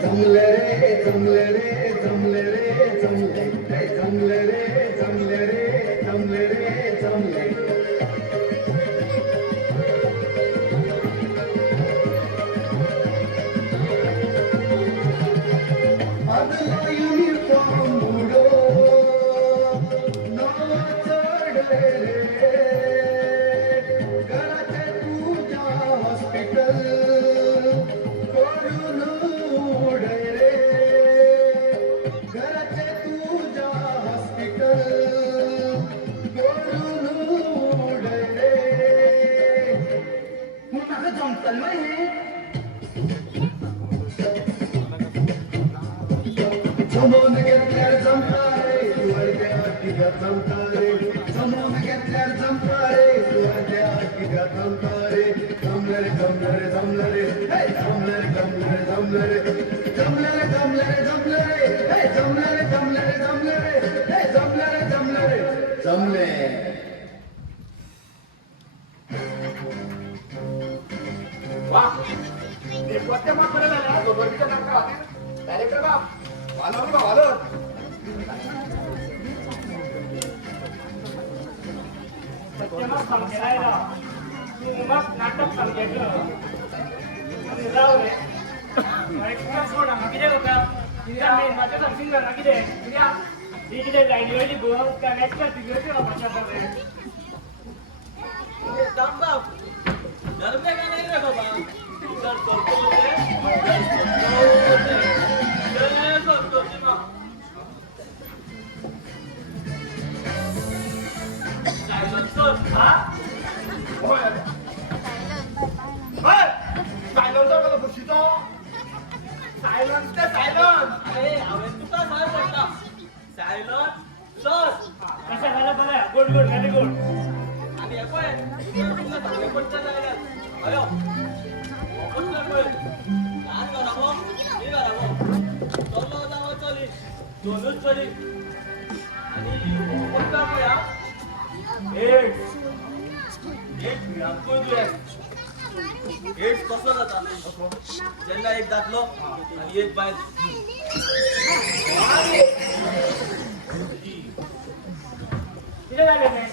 जमले रे जमले रे जमले रे जमले जमले रे जमले रे जमले रे जमले अदला युनिफॉर्म उडो नावा चढले रे घराचे तुझ्या हॉस्पिटल करून उडे रे घराचे तुझ्या हॉस्पिटल करून उडे रे मग माझं जमतल नाही समोन घेतल्यार जमतारे सुवाळ्या तिघात जमतारे समोन घेतल्यार जमतारे सुवाळ्या तिघात जमतारे जमले रे जमले रे जमले रे हे जमले रे जमले रे जमले रे जमले रे जमले रे जमले रे हे जमले रे जमले रे जमले रे हे जमले रे जमले रे जमले वा कोणत्या माप करायला आला दोघांच्या नाटका होते डायरेक्टर बाप वालवली बा वालव सत्यमाच सांगेला तू मग नाटक सांगेलं आणि जाऊ रे तुला सोड हांगा कितें करता कित्याक मेन माझ्या सांगशींग जाणा कितें कित्याक ही कितें लायनीवयली बस काय नॅक्स्टर तिगेवची रावपाचें आसा रे दामबाब धर्मे का नाही रे बाबा जर संतोषी ना सायलेन्सर हा सायलन्सर मला खुशीचो सायलन्स ते सायलन्स अरे हांवें तुका सांग म्हणटा सायलन्स सर कशें जालें बरें गुड गुड व्हेरी गुड आणि हे पळय तुका धावे पडटा जाल्यार अयो पडटा पळय ल्हान घराबो ही घराबो चलो जावो चली दोनूच चली आणि पडटा पळय हा एक भिरांकूळ दुयेंस एड्स कसो जाता जेन्ना एक दादलो आनी एक बायल कितें जालें रे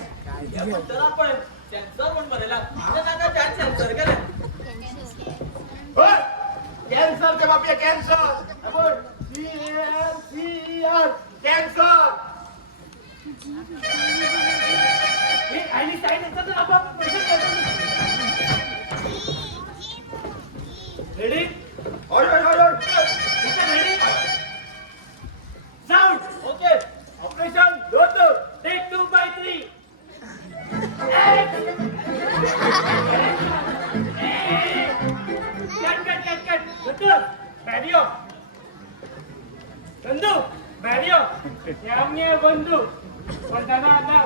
ह्या पत्तरा पळय सेन्सर म्हूण बरयला आतां ताका चार सेन्सर केले कॅन्सर ते बापया कॅन्सर CNCR कॅन्सर हे आयली साईड येतात ना आपण रेडी ओय रेडी साऊंड ओके ऑपरेशन दोन टेक 2 by 3 कट बॅरियो बंधू बॅरियो यामने बंधू पण त्यांना आता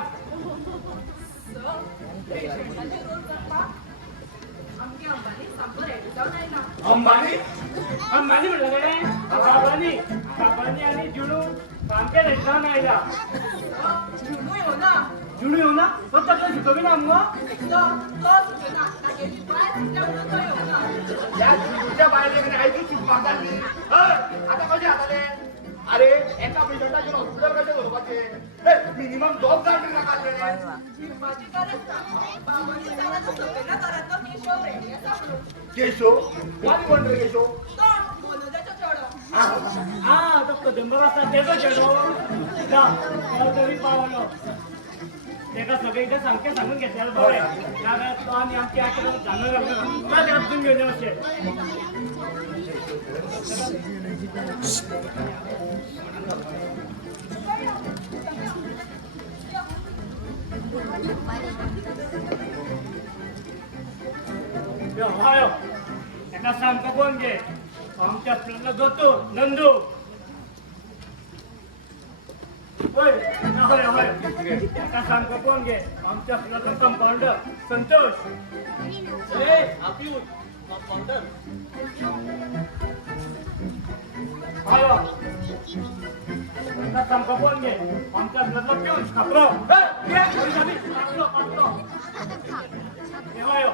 आमगे अंबानी सांबर रेडी जावन आयला अंबानी अंबानी म्हणलं रे बाबांनी आणि जुडू सामके रेडी जावन आयला जुनू येवना जुडू येऊ ना पण तसं शिकवी ना मग तो सुचना तागेली बाय सुद्धा म्हणून तो येवना या तुझ्या बायलेकडे आयची चूक मागताली आता कसे हाताले अरे एका पेशंटाचे हॉस्पिटल कसे झोपाचे मिनिमम 2 जाण लागले माझी गरज ना बाबांनी सांगा तो सगळ्यांना घरात तो केशव रेडी असा म्हणून केशो वाली कोण रे केशो तो मनोजाचा चेडो हा तो कदंबर असता तेचो चेडो जा तरी पावलो तेका सगळे इथे सांगते सांगून घेतलेलं बरें त्या वेळार तो आनी आमची आकडे जाणून लागलो तुला त्यातून घेऊन अशें हायो एका सांगता कोण घे आमच्या हॉस्पिटलला जातो नंदू होय होय होय त्याका सांगतो कोण घे आमच्या स्कूलाचा कंपाऊंडर संतोष ए आपली कंपाऊंडर हाय त्याका सांगतो कोण घे आमच्या स्कूलाचा पिऊन खापरो होय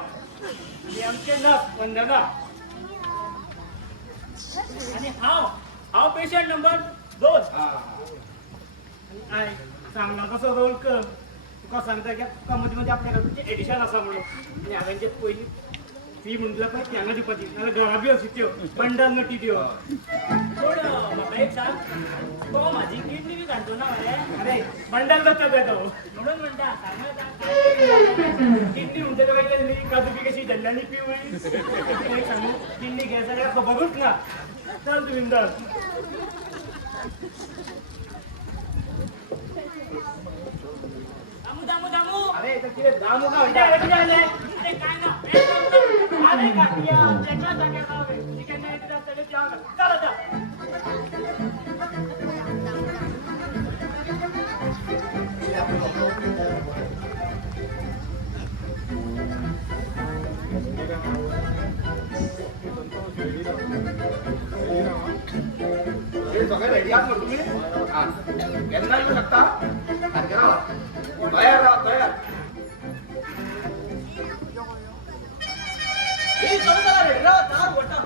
हे आमचे नस वंदना आणि हाव पेशंट नंबर 2 काय सांगणार कसं रोल कर तुका सांगता की तुका मध्ये मध्ये आपल्याकडे तुमचे एडिशन असा म्हणून आणि हांगांचे पहिली फी म्हटलं पाहिजे त्यांना दिवपाची नाल्यार घरा बी अशी त्यो बंडल नटी त्यो पूण म्हाका एक सांग तो माझी किडनी बी काडतो ना मरे अरे बंडल जाता तो म्हणून म्हणटा किडनी म्हणते तो काय काजू बी कशी जल्ल्यानी पिवळी एक सांगू किडनी घ्यायचा काय खबरूच ना चल तू बिंदास दामू अरे इथं किती दामू का अरे म्हणता? अरे काय ना अरे काकिया त्याच्या जाग्यावर चिकन नाही दिला तरी चला जा हे सगळे रेडी आहात ना तुम्ही हा केन्ना येऊ शकता सारखे राहा तयार राहा तयार ए चला रेडी राहा दार वटा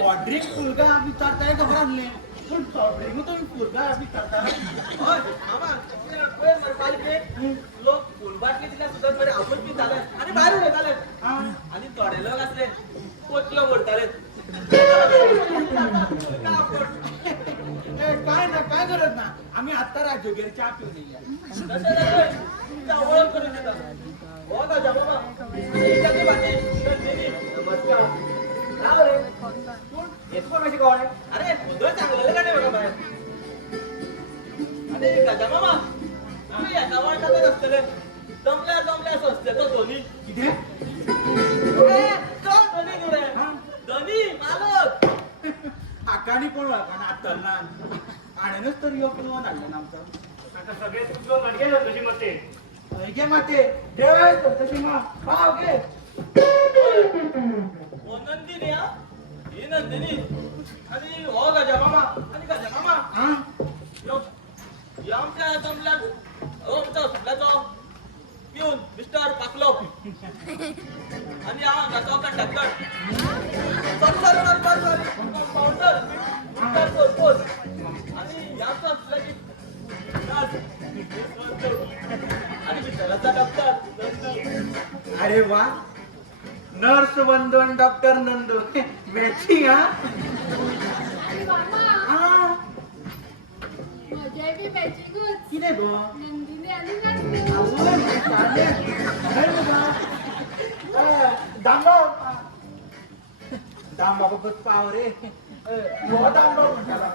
ऑड्रिक फुलगा विचारताय घबराले पण ऑड्रिक तुम्ही फुलगा विचारता ओय मामा कोण मर पालिके लोक फुलबाटली दिल्या सुद्धा कडे आपण पी झाले आणि बाहेर उडताले आणि थोडे लोक असले कोटलो ओढताले काय ना काय गरज ना आम्ही आता राजोगेर चहा पिऊन येऊया ओळख करून देतात हो का जा बाबा इकडे बाकी नमस्कार नाव रे येतो पण कशी कोण अरे तुझं चांगलं गाणे बघा बाहेर अरे गजा मामा तुम्ही या गावात टाकत असतले जमल्या असते तो धोनी किती धोनी मालक आकानी कोण वळखा आता ना आणनच तर यो कोण आणलं ना आमचं आता सगळे तुझं मडगे जात तशी मते घे माते ठेवाय तशी मा पाव घे नंदिनी हा ही नंदिनी आणि हो गजा मामा आणि गजा मामा हा यो आमच्या जमल्या आमचा सुटल्याचो पिऊन मिस्टर पाकलो आणि हा गातो कंडक्टर सॉरी कंपाऊंडर मिस्टर सरपोज आणि याचा असल्याची आणि मिस्टराचा डॉक्टर अरे वा नर्स वंदन डॉक्टर नंदू मॅचिंग हा हा मजा बी मॅचिंगच किती गो नंदिनी आणि नंदू दामबाबा पाव रे हो दामबाब म्हणताला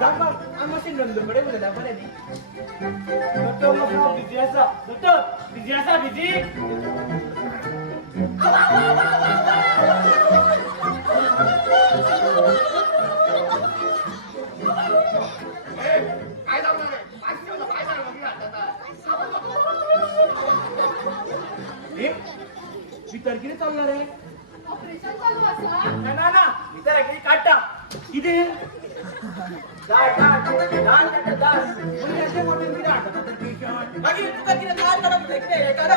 दामबाब आम्ही नंदूकडे बोलला बरे नी बिझी असा बिझी काय जाऊ रे काय भीतर किती चालणार रे ऑपरेशन चालू असा ना इतर एक काटा किती दाल म्हणजे असे मोठे किती आठवतात तर पेशंट बाकी तुका किती काय करा इकडे करा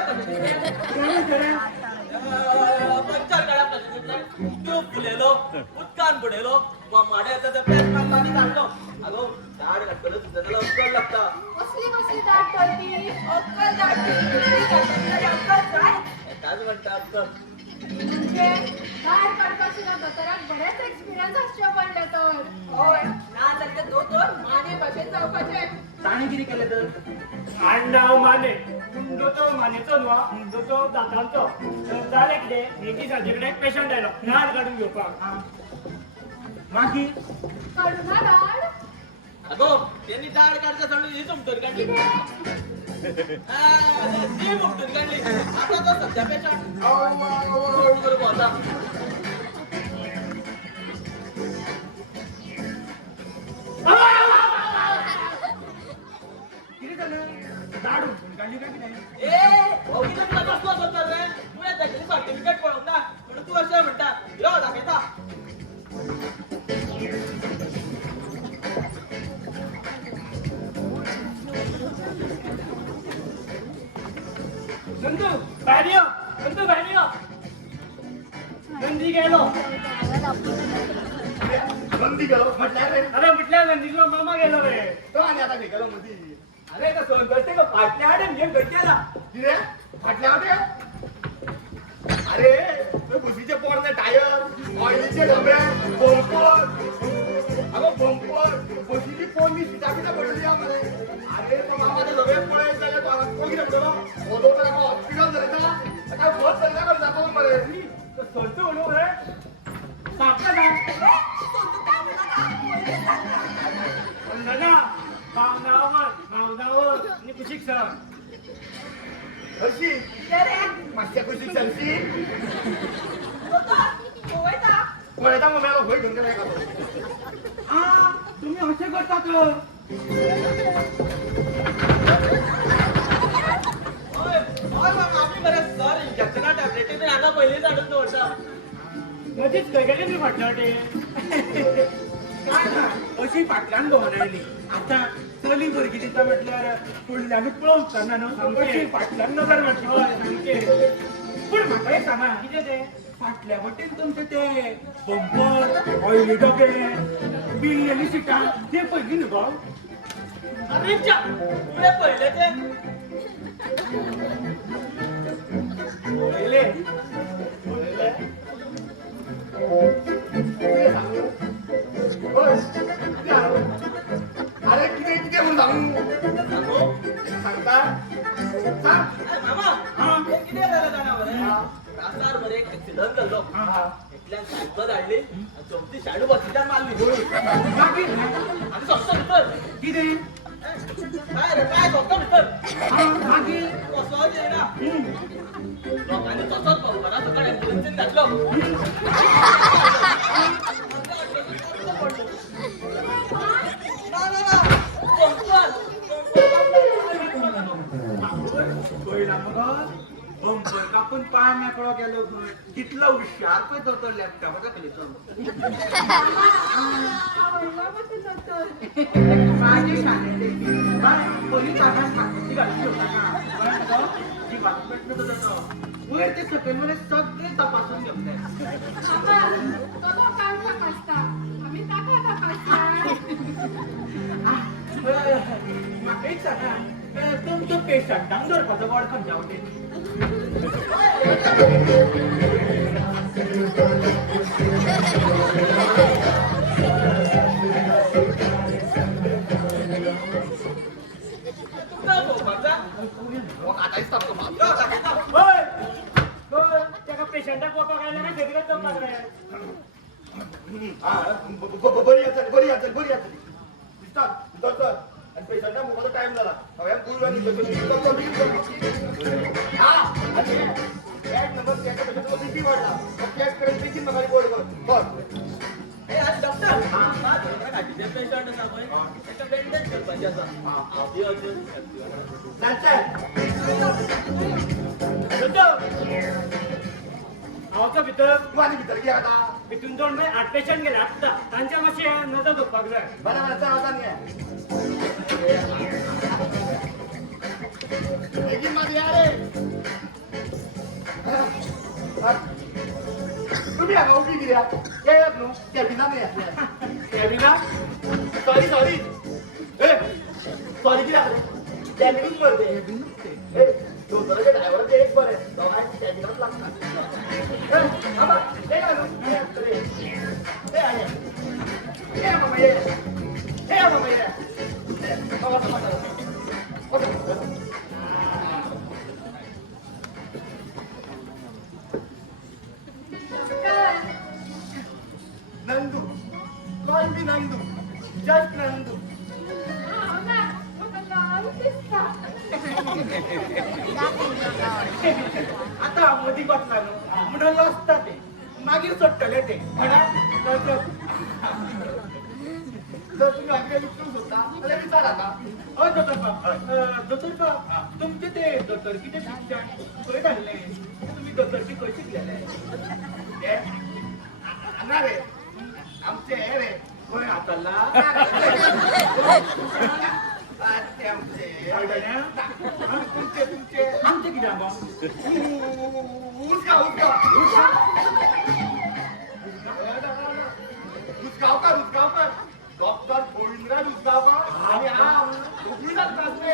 पंचार काढा ट्यूब फुलेलो उदकान बुडेलो माड्याचा त्या पेटमान पाणी काढलो अगो झाड काढतो तुझं त्याला उचल लागता कसली दाट करती अक्कल दाटी अक्कल जाय एकाच म्हणतात तर म्हणजे दाढ काडपासून दोतोराक बरेच एक्सपिरियन्स आसचे पडले तर. होय ना जाल्यार ते दोतोर माने भाशेन जावपाचे. ताणी कितें केलें तर आडनाव माने दोतोर मानेचो न्हू दोतोर दातांचो जालें कितें एक दीस हाजे कडेन पेशंट आयलो दाढ काडून घेवपाक. मागीर काडूना दाढ? अगो त्यांनी दाढ काढता सोडून ही चुमटून काढली ती मुमटून काढली आता तो सध्या पेशंट रोड वर होता किती झालं दाढ उठून काढली काय की नाही ए भाऊ किती तुला कसलो बोलतो रे तू या त्याची सर्टिफिकेट पळवून ना म्हणून तू अशें म्हणटा यो दाखयता नंदू भायर यो नंदू भायर यो नंदी गेलो बंदी गेलो म्हटल्यार रे अरे म्हटल्यार नंदीचो मामा गेलो रे. तो आनी आता गेलो मदी अरे तो संतोष ते फाटल्या आडे घेऊन गट्टेला. किरे फाटल्या वाटे अरे तो बुसीचे पोरणे टायर ऑइलीचे डबे बंपर अगो बंपर बसीची पोरणी सिटा बिटा पडली आम्हाला अरे तो मामा ते सगळे पळय जाल्यार तो कितें म्हणटलो ओदो तर हॉस्पिटल जायता आता बस जायना कर जातो मरे तो संत म्हणू रे सापला ना तू काय म्हणता? म्हणलं मावनावर आणि कुशिक सर हरशी कितें रे? मातशें कशी चलशी दोतोर, तूं वयता? पळयता मग मेलो खंय घेवन गेलो काय तुम्ही असे करतात हो. आम्ही बरे सर इंजेक्शना टॅबलेटी बी हांगा पयलींच हाडून दवरता मधीच खंय गेले न्ही फाटल्या वाटे. काय ना अशी फाटल्यान भोंवडायली आता चली भुरगी दिता म्हटल्यार फुडल्यानूच पळोवंक उपकारना न्हू अशी फाटल्यान नजर मारची हय सामके. पूण म्हाका एक सांगा कितें ते फाटल्या वटेन तुमचे ते बंपर ऑइली डबे बिल्लेली सिटां ते पयली न्हू गो अरे च्या तुवें पळयलें ते पळयले पळयले कितें सांगू होय कितें हाडू अरे कितें कितें म्हूण सांगू सांगता सांग अरे मामा हे कितें जालें जाणा मरे रास्तार मरे एक एक्सिडंट जाल्लो एकल्यान सायकल हाडली आनी चमची शाडू बसीच्यान मारली मागीर आनी सोंपता भितर कितें काय रे काय सोंपता भितर मागीर वचोंक येयना लोकांनी तसोच बरोबरा सकट एम्ब्युलन्सीन घातलो ना ना ना बंपर पळयला मगो बंपर कापून पाय मेकळो गेलो खंय कितलो हुशार पळय तो लॅपटॉपाचो खंयचो आवडला मातसो दोतोर. माझी शाळेतली बाय पयलीं तागान काकुची घालून ठेवता कळ्ळें तुका जी वाचपेट न्हू तो वयर ते सकयल मरे सगळें तपासून घेतले बाबा, तो काम तपासता. आम्ही ताका तपासता. म्हाका एक सांगा तुमचो पेशंटांक धरपाचो वॉर्ड खंयच्या वटेन तुमकां भोंवपाक जा मग आता दिसता म्हाका यो दाखयता होय होय त्याका पेशंटाक पळोवपाक आयला काय सगळेच चलपाक रे. बरी आसतली बरी आसतली दिसता दोतोर आनी पेशंटाक मुखाचो टायम जाला हांवें गुळ आनी कॅट नंबर कॅट पेशंटाचो बीपी वाडला कॅट कडेन बेगीन म्हाका रिपोर्ट कर बस ए आज डॉक्टर माझ्या गाडीचे पेशंट आसा पळय ताका बँडेज करपाचें आसा दी अर्जंट हांवचो भितर तूं आनी भितर घे आतां भितून दोन 8 पेशंट गेले आत्ता तांच्या मातशें नजर दवरपाक जाय. बरें बरें चल वचन घे बेगीन मात या रे तुम्ही हांगा उबी कित्याक येयात न्हू कॅबिनान येयात कॅबिना सॉरी सॉरी ए सॉरी कित्याक रे कॅबिनूच मरते दोतोराचे ड्रायव्हरचे एक बरे दोघांची कॅबिनच लागतात बाबा ते काय नो? ते आहे हे बाबा ये हे बाबा ये बाबा समजा नंदू कॉल मी नंदू जस्ट नंदू आता मधी बसला न्हू म्हणून असता ते मागीर सोडटले ते जर तुम्ही आमच्या विचारूच होता जाल्यार विचार आता हय दोतोरबा तुमचे ते दोतोर कितें शिक्षण खंय जाल्ले तुम्ही दोतोरकी खंय शिकलेले हे हांगा रे आमचे हे रे खंय हातारला ते आमचे तुमचे तुमचे आमचे कितें गो उसगावकर डॉक्टर गोविंदराज उसगावकर आणि हा कोकणीचाच नाचले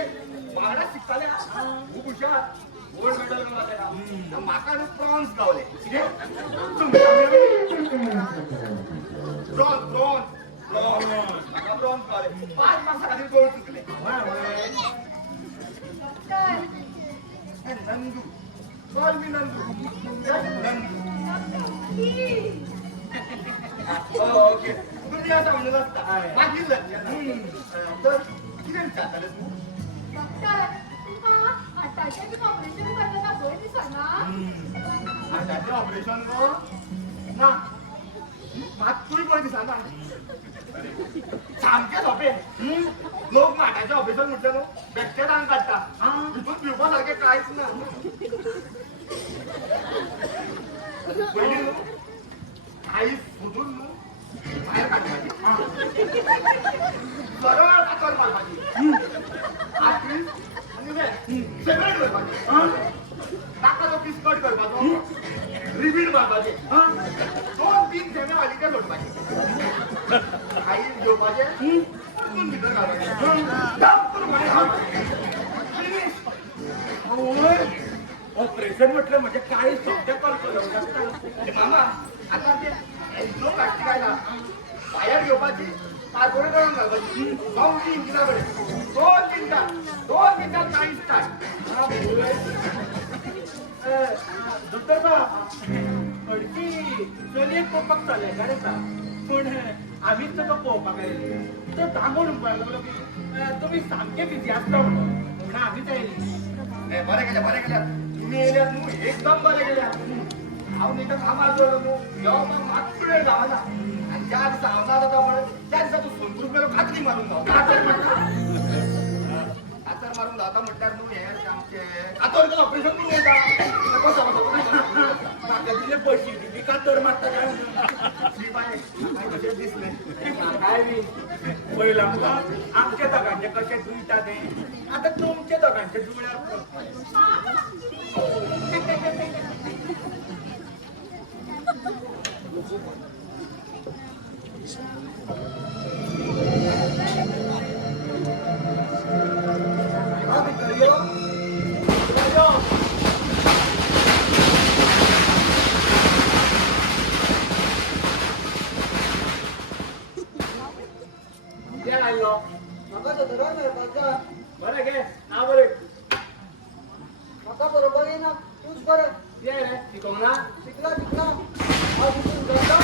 वांगडा शिकताले खूप हुशार गोल्ड मेडल मिळालेला म्हाका न्हू प्रॉन्स गावले प्रॉन्स म्हाका प्रॉन्स गावले 5 मार्क्सा खातीर गोल्ड चुकले नंदू कॉल मी नंदू ओके तुम्ही आता म्हणून असता माझी लक्षात तर किती विचारताले तू हाताचें ऑपरेशन गो ना मात्तूय पळय दिसना सामकें सोंपें लोक हाताचें ऑपरेशन म्हणटा न्हू बेश्टें रांग काडटा हितून भिवपा सारकें कांयच ना पयलीं न्हू आई सोदून न्हू भायर काडपाची सरळ कातर मारपाची आनी सेपरेट करपाची ताका तो पीस कट करपाचो रिबीड मारपाचे 2-3 थेंबे वालीचे सोडपाचे आई घेवपाचे तितून भितर घालपाचे डब करून भायर घालपाचे फिनिश ऑपरेशन म्हटलं म्हणजे काय सोप्या करतो मामा आता ते एन्जिओप्लास्टिक आयला भायर घेवपाची कार्बोरेट करून घालपाची गांवठी इंजिना कडेन 2 मिनटां टायम स्टार्ट दोतोरबा हडकी चलयेक पळोवपाक चालले काय आसा पूण आमीच ताका पळोवपाक आयली तो सांगून म्हणपाक लागलो की तुमी सामके बिजी आसता म्हणून आमीच आयली बरें केलें तुम्ही येयल्यात न्हू एकदम बरें केल्यात हांव न्ही कामार गेलो न्हू येवपाक मात्सो वेळ गावना आनी ज्या दिसा हांव ना जाता पळय त्या दिसा तूं सोनपूर गेलो कातरी मारून गाव कातर मारून गावता म्हटल्यार न्हू हें आमचें कातरचें ऑपरेशन करून येता कसो म्हाका दिले पयशे दिली कातर मारता काय म्हणून श्री बाय कशें दिसलें काय बी पळयला मुगो आमच्या दोगांचे कशें जुळटा तें आतां तुमच्या दोगांचे जुळ्यार म्हाका दोतोराक मेळपाक बरें गे ना बरें म्हाका बरोबर येना तूंच बरें कितें रे शिकोवंक ना शिकला हांव तितून करता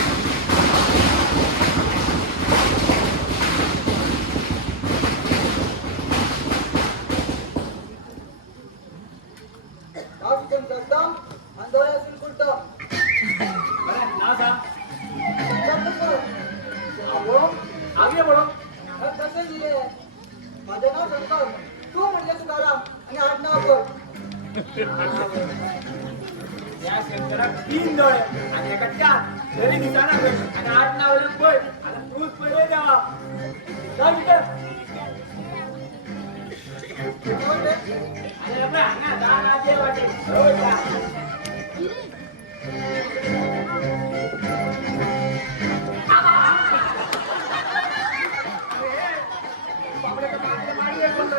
हांव तितून करता आनी दोळे असून कुर्ता बरें नांव सांग संकल्प बरो आगे बरो कशें दिले म्हाजें नांव संकल्प तूं म्हणलें तुकाराम आनी आडनाव कर या शंकराक 3 दोळे आनी एका 4 तरी दिसना पळय आनी 8 नावल्यान पळय आतां तूंच पळय देवा जाऊ भितर आनी पळय हांगा दाना दे वाटे रोज जा बापरे माडी एक बंद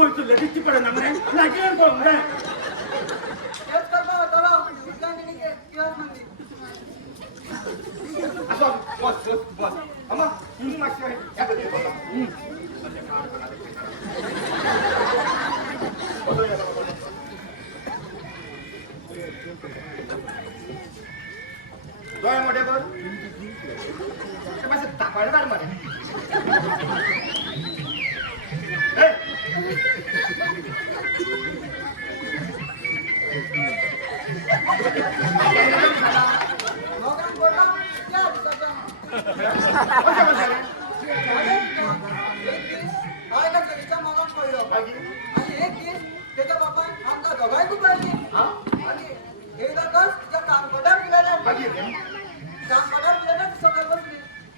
पळचुल्ल्या दिसची पडना मरे लागेल कोण मरे तेच करता होता राव. विज्ञानिक किंवा म्हणली. असं बस अम्मा तुम्ही मागच्या याकडे बघा. डोळे मोठे कर ते माझे तापाळदार मध्ये नोकरान बोलला, त्या दिवसाच्या. कशा बसायला एक दीस हा एका चेडीच्या मनात पडलो. आणि एक दीस त्याच्या बापान आमका दोघांय उभारली. आणि हे जाताच तिच्या कामपदार गेलेल्या. कामपदार गेलेल्या सगळे बसली.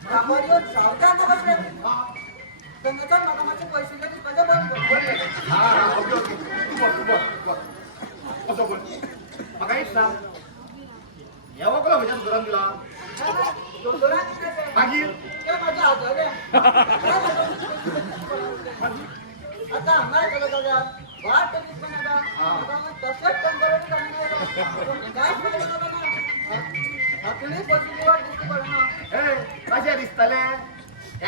कामावर सारख्या आमका बसले. त्यांच्या मनामाचे पैसे लगेच कशा बसले. ओके तू बस असं बोल मग एक सांग यावं कोला म्हणजे दुरान दिला दोघांनी काय केलं? मागीर त्या माझ्या हाताले. आता आम्हाला केलं दादा. वाट कधीच पण आता. आता मग तसंच टेम्पररी करणार. काय करायचं दादा ना? आपली परिस्थिती वाट दिसते बरं ना. ए कशे दिसतले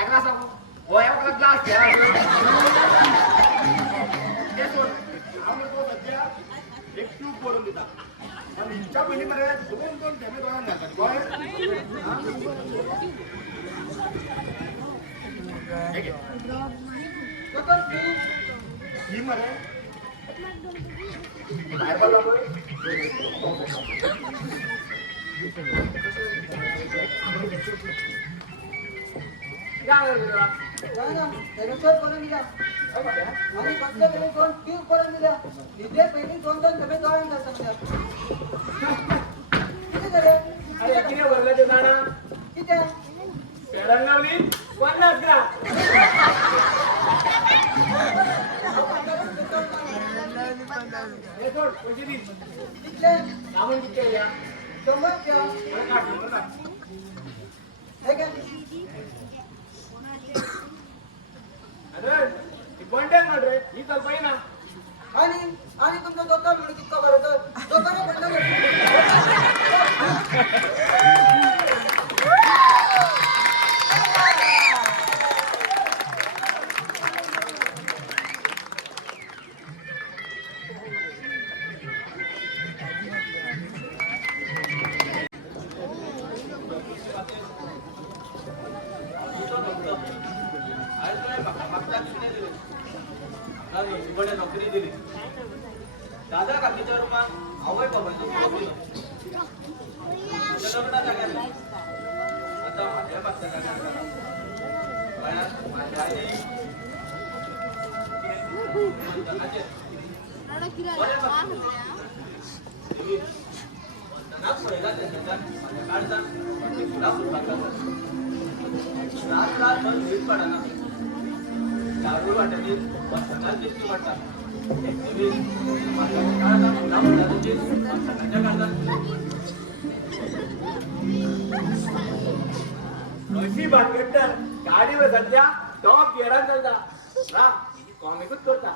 एकला सांगू हो यावं ग्लास घ्या ते सोड आम्ही तो सध्या एक ट्यूब करून दिला आणि हिच्या पिढीमध्ये दोन थेंबे दोघांना घालतात गोय ही मरे बाहेर पडला त्यानुसार करून दिला. आणि कसल्या वेळी 2 ट्यूब करून दिल्या. तिथे पहिली 2 डबे जाऊन जातात. किती झाले? किती भरलं ते नाणा किती? पेडाला लावली 50 ग्राम हे सोड पैसे दे कितले? सामान किती आल्या 100 किलो. मला काढ मला काढ हे काय? अरे ती बंडल ना रे ही तर पाहिजे ना आणि तुमचा दोघा मिळून कितका भरत दोघांना बंद नोकरी दिली. दादा काकीच्या रूमात आवय बाबांची नोकरी. लग्नात आल्या. आता माझ्या मागच्या माझ्या आईने दारू वाटते सगळ्यात टेस्टी वाटतात. अशी भानगड गाडीवर सध्या टॉप गिअरात चालता कॉमिकच करता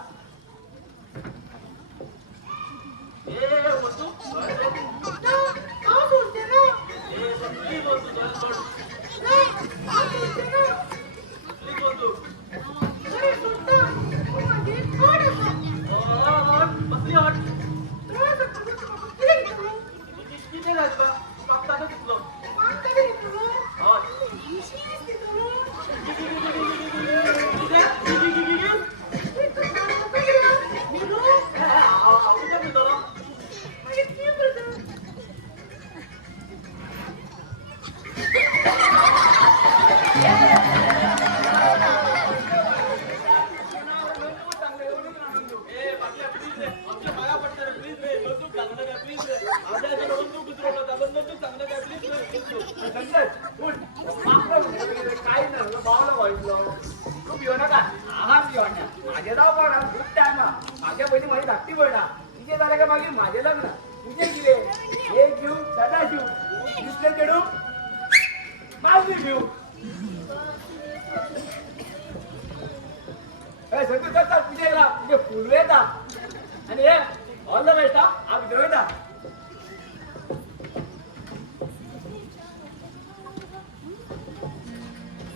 माझे जाऊ पडा खूप टाइम माझ्या बहिणी माझी धाकटी बहिणा तिचे झाले का मागे माझे लग्न तुझे गेले एक घेऊ सदा शिव दुसरे चेडू मावली घेऊ संतोष चल पूजेला म्हणजे फुलवे येता आणि हे ऑल द बेस्ट हा भितर वयता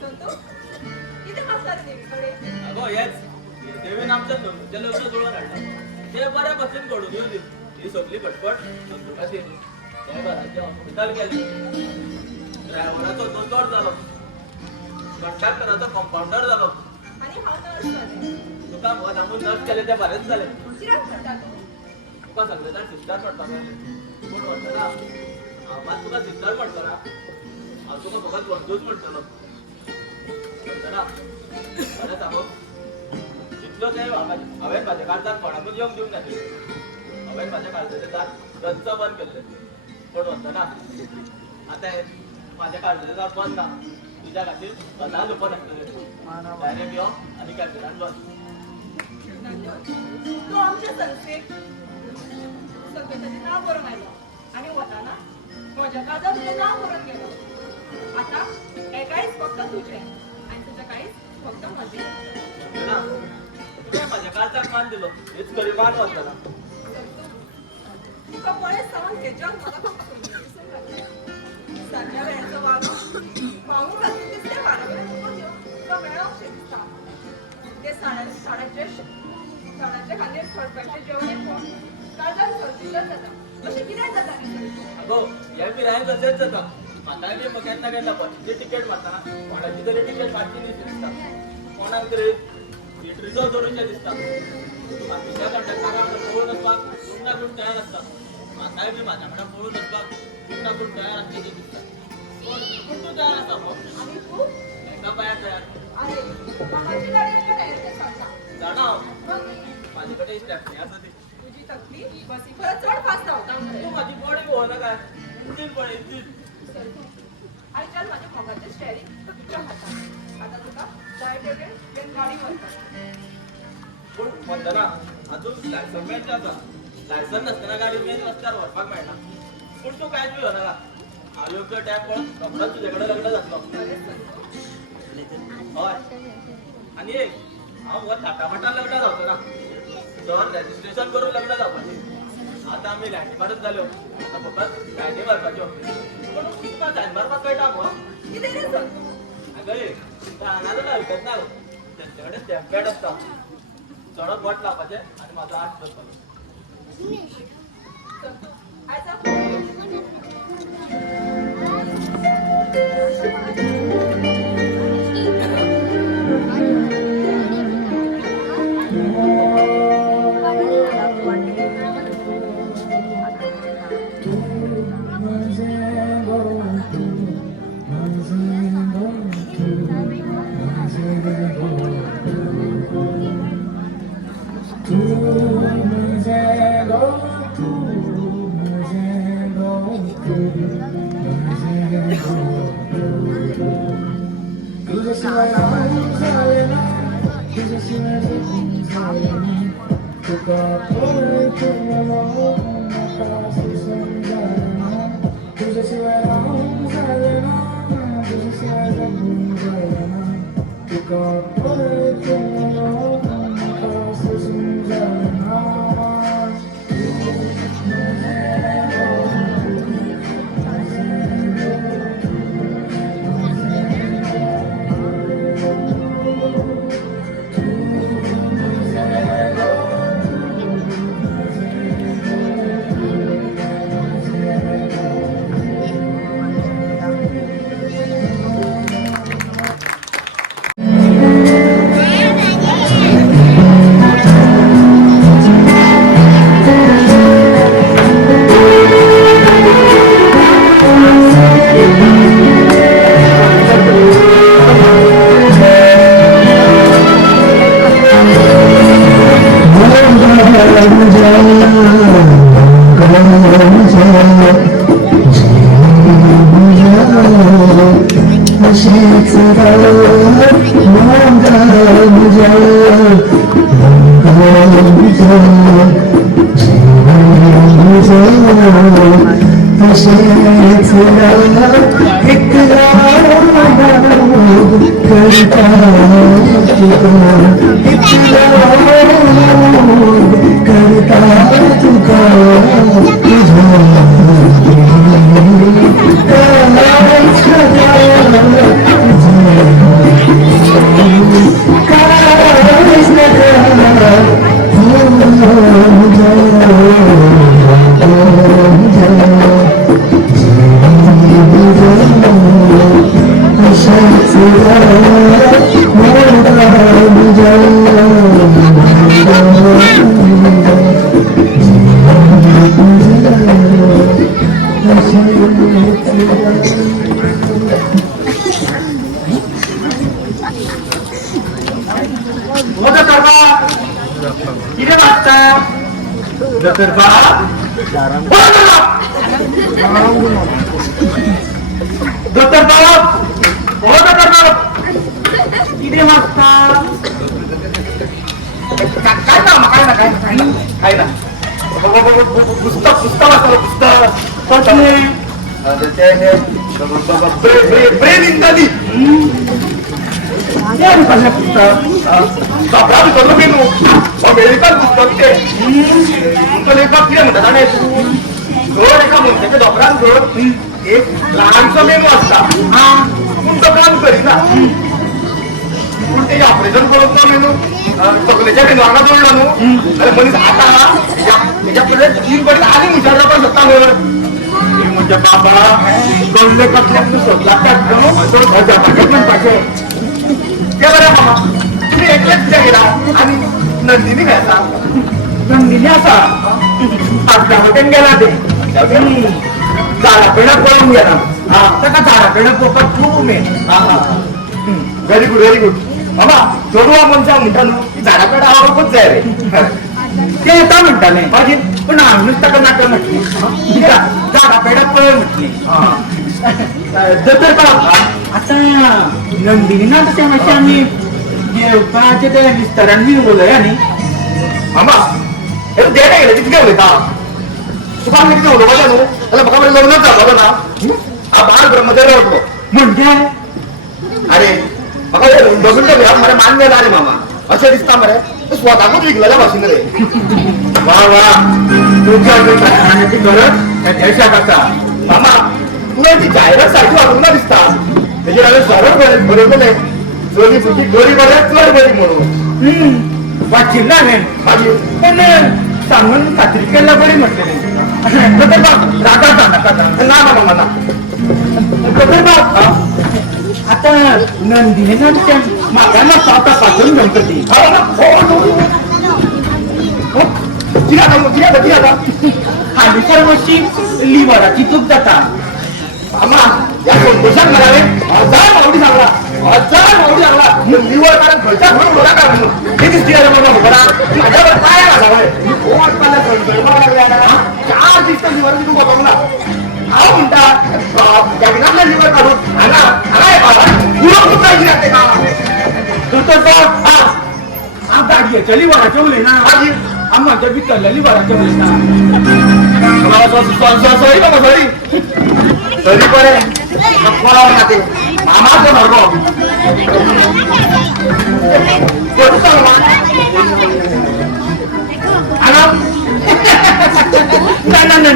संतोष किती मागता रे देवीकडे अगो हेच देवीन आमच्या नृत्याला असं जुळून हाडलं ते बऱ्या बसून घडून येऊ दे ही सगळी पटपट संतोषाची त्या घराचे हॉस्पिटल गेले ड्रायव्हराचो दोतोर जालो कंडक्टराचो कंपाऊंडर जालो आणि हांव नर्स जालें तुका मत आमून नर्स केले ते बरेच झाले कित्याक म्हणटा तूं तुका सगळे जाण सिस्टर म्हणटा पूण म्हणटना हांव मात तुका सिस्टर म्हणटना हांव तुका फकत बंधूच म्हणटलो म्हणटना खरें सांगू तितलो ते हांवें म्हाज्या काळजाक कोणाकूच येवंक दिवंक नाशिल्लें हांवें म्हाज्या काळजाचें दार गच्च बंद केल्लें पूण म्हणटना आतां म्हाज्या काळजाचें दार बंद ना तुज्या खातीर सदांच ओपन आसतलें डायरेक्ट यो आनी कॅबिनान बस तूं आमच्या संस्थेक संतोषाचें नांव बरोवन आयलो आनी वताना म्हज्या काळजाक तुजें नांव बरोवन गेलो आतां एकायच फक्त तुजें आनी तुजें कांयच फक्त म्हजें ना तुवें म्हाज्या काळजाक मान दिलो हीच खरी मान वतना तुका बरें सावन हे जग म्हाका सारक्या वेळाचो वागो मागूं घालून दिसते वाऱ्यावेळेस तुका मेळोंकशें दिसता ते झाडाचे खांदेर फडफडचे जेवण पळोवन काळजाक सरचिल्लत जाता अशें कित्याक जाता न्ही अगो ह्या पिरायेन तशेंच जाता म्हाकाय बी केन्ना केन्ना बसीची तिकेट मारतना कोणाची तरी तिकेट फाटची दिसता कोणाक तरी थिएटरीचो जोडूचें दिसता बाकीच्या कंडक्टराक पळोवन वचपाक कोण ना कोण तयार आसता म्हाकाय बी म्हाज्या वांगडा पळोवन वचपाक कोण ना कोण तयार आसलेली दिसता पूण तूं तयार आसा मगो आनी तूं एका पांयार तयार आरे म्हाजी गाडी एका टायराचेर चलता जाणा हांव मग म्हाजे कडेन स्टॅपनी आसा ती तुजी तकली बसी खरं चड फास्ट धांवता तूं म्हाजी बॉडी पळोवना काय इंजीन पळय इंजीन आयच्यान म्हाज्या मोगाचें स्टेरींग तुज्या हातांत आतां तुका जाय ते वेळ घेवन गाडी व्हरता पूण म्हणटना अजून लायसन मेळचे आसा लायसन नासतना गाडी मेन रस्त्यार व्हरपाक मेळना पूण तूं कांयच बी होनाका हांव योग्य टायम पळोवन रोखडोच तुजे कडेन लग्न जातलो बरें संतोष हय आनी एक हांव हो थाटामाटान लग्न जावचो तर रजिस्ट्रेशन करून लग्न जावपाचें आतां आमी लायनी मारत जाल्यो आतां फकत लायनी मारपाच्यो पूण तुका लायन मारपाक कळटा मगो कितें रे संतोष आगो हांगा हरकत ना तेंचे कडेन स्टॅम्प पॅड आसता चडक बोट लावपाचें आनी म्हाजो हात धरपाचो संतोष आयज करता किती वाजता दत्तरबा दत्तरबा हो दत्तरबा किती वाजता काय ना पुस्तक वाचलं पुस्तक ब्रेन इत्यादी मेनू अमेरिकन पुस्तक ते लेखक किती म्हणतात आणि घर एका मनशाच्या दोपरान घर एक लहानसो मेनू असता पूण तो काम करिना पूण ते ऑपरेशन करून तो मेनू चकलेच्या मेनू हांगा जोडला न्हू जाल्यार मनीस आता हेच्या फुडें 3 वर्सां आनी मुचार जावपाक शकता घर म्हणजे बाबा गल्ले कसल्याक तूं सोदला म्हणपाचें ते बरें बाबा तुम्ही एकलेच कित्याक गेला आनी नंदिनी खंय आसा नंदिनी आसा फाटल्या वटेन गेला ते झाडा पेडां पळोवंक गेला ताका झाडा पेडां पळोवपाक खूब उमेद व्हेरी गूड बाबा चेडवा मनशाक म्हणटा न्हू की झाडा पेडां आवडूंकूच जाय रे ते येता म्हणटाले मागीर पूण हांवेंच ताका नाका म्हटली झाडा पेडां पळय म्हटली दोतोर बाब आता नंदिनी ना तशें मातशें आमी जेवपाचें ते विस्तारान बी उलया न्ही मामा हे देणे गेले कितके उलयता तुका आमी कितें उलोवपाचें न्हू जाल्यार म्हाका बरें लग्नच जातलो ना हांव बाळ ब्रह्मचारी रावतलो म्हणजे अरे म्हाका दोगूच्या घरांत मरे मान्य ना रे मामा अशें दिसता मरे स्वताकूच विकलेल्या भाशेन रे वा तुमच्या प्राणाची गरज ह्या देशाक आसा मामा तुवें ती जायरात सारकी वापरूंक ना दिसता तेजेर हांवें सरळ बरयतलें चली भुरगीं बरी बरें चड बरी म्हणून वाचिल्लें हांवें मागीर पूण सांगून खात्री केल्यार बरी म्हटलें रागा नाका ना मामा ना आता नंदिनीन म्हाका ना पावता पासून गणपती हालीसर मातशी लिव्हराची चूक जाता आमा या संतोशाक मरावे 1000 मावडी सांगला लिव्हर कारण खंयच्या खंय उडोला काय म्हणून हे दिसती रे बाबा खबर माझ्या वर काय घालावय कोण पाले संतोषा लागल्या ना 4 दीस लिव्हर तूं बघ ना हांव म्हणटा जगनातले लिव्हर काढून हांगा पुरो कुत्ता कित्याक तेका दोतोर हांव गाडयेच्या लिव्हराचें उलयना हांव म्हाज्या भितरल्या लिव्हराचें उलयता सॉरी बाबा सॉरी सॉरी बरें पळाव ना ते मामाचो मरगो हांगा ना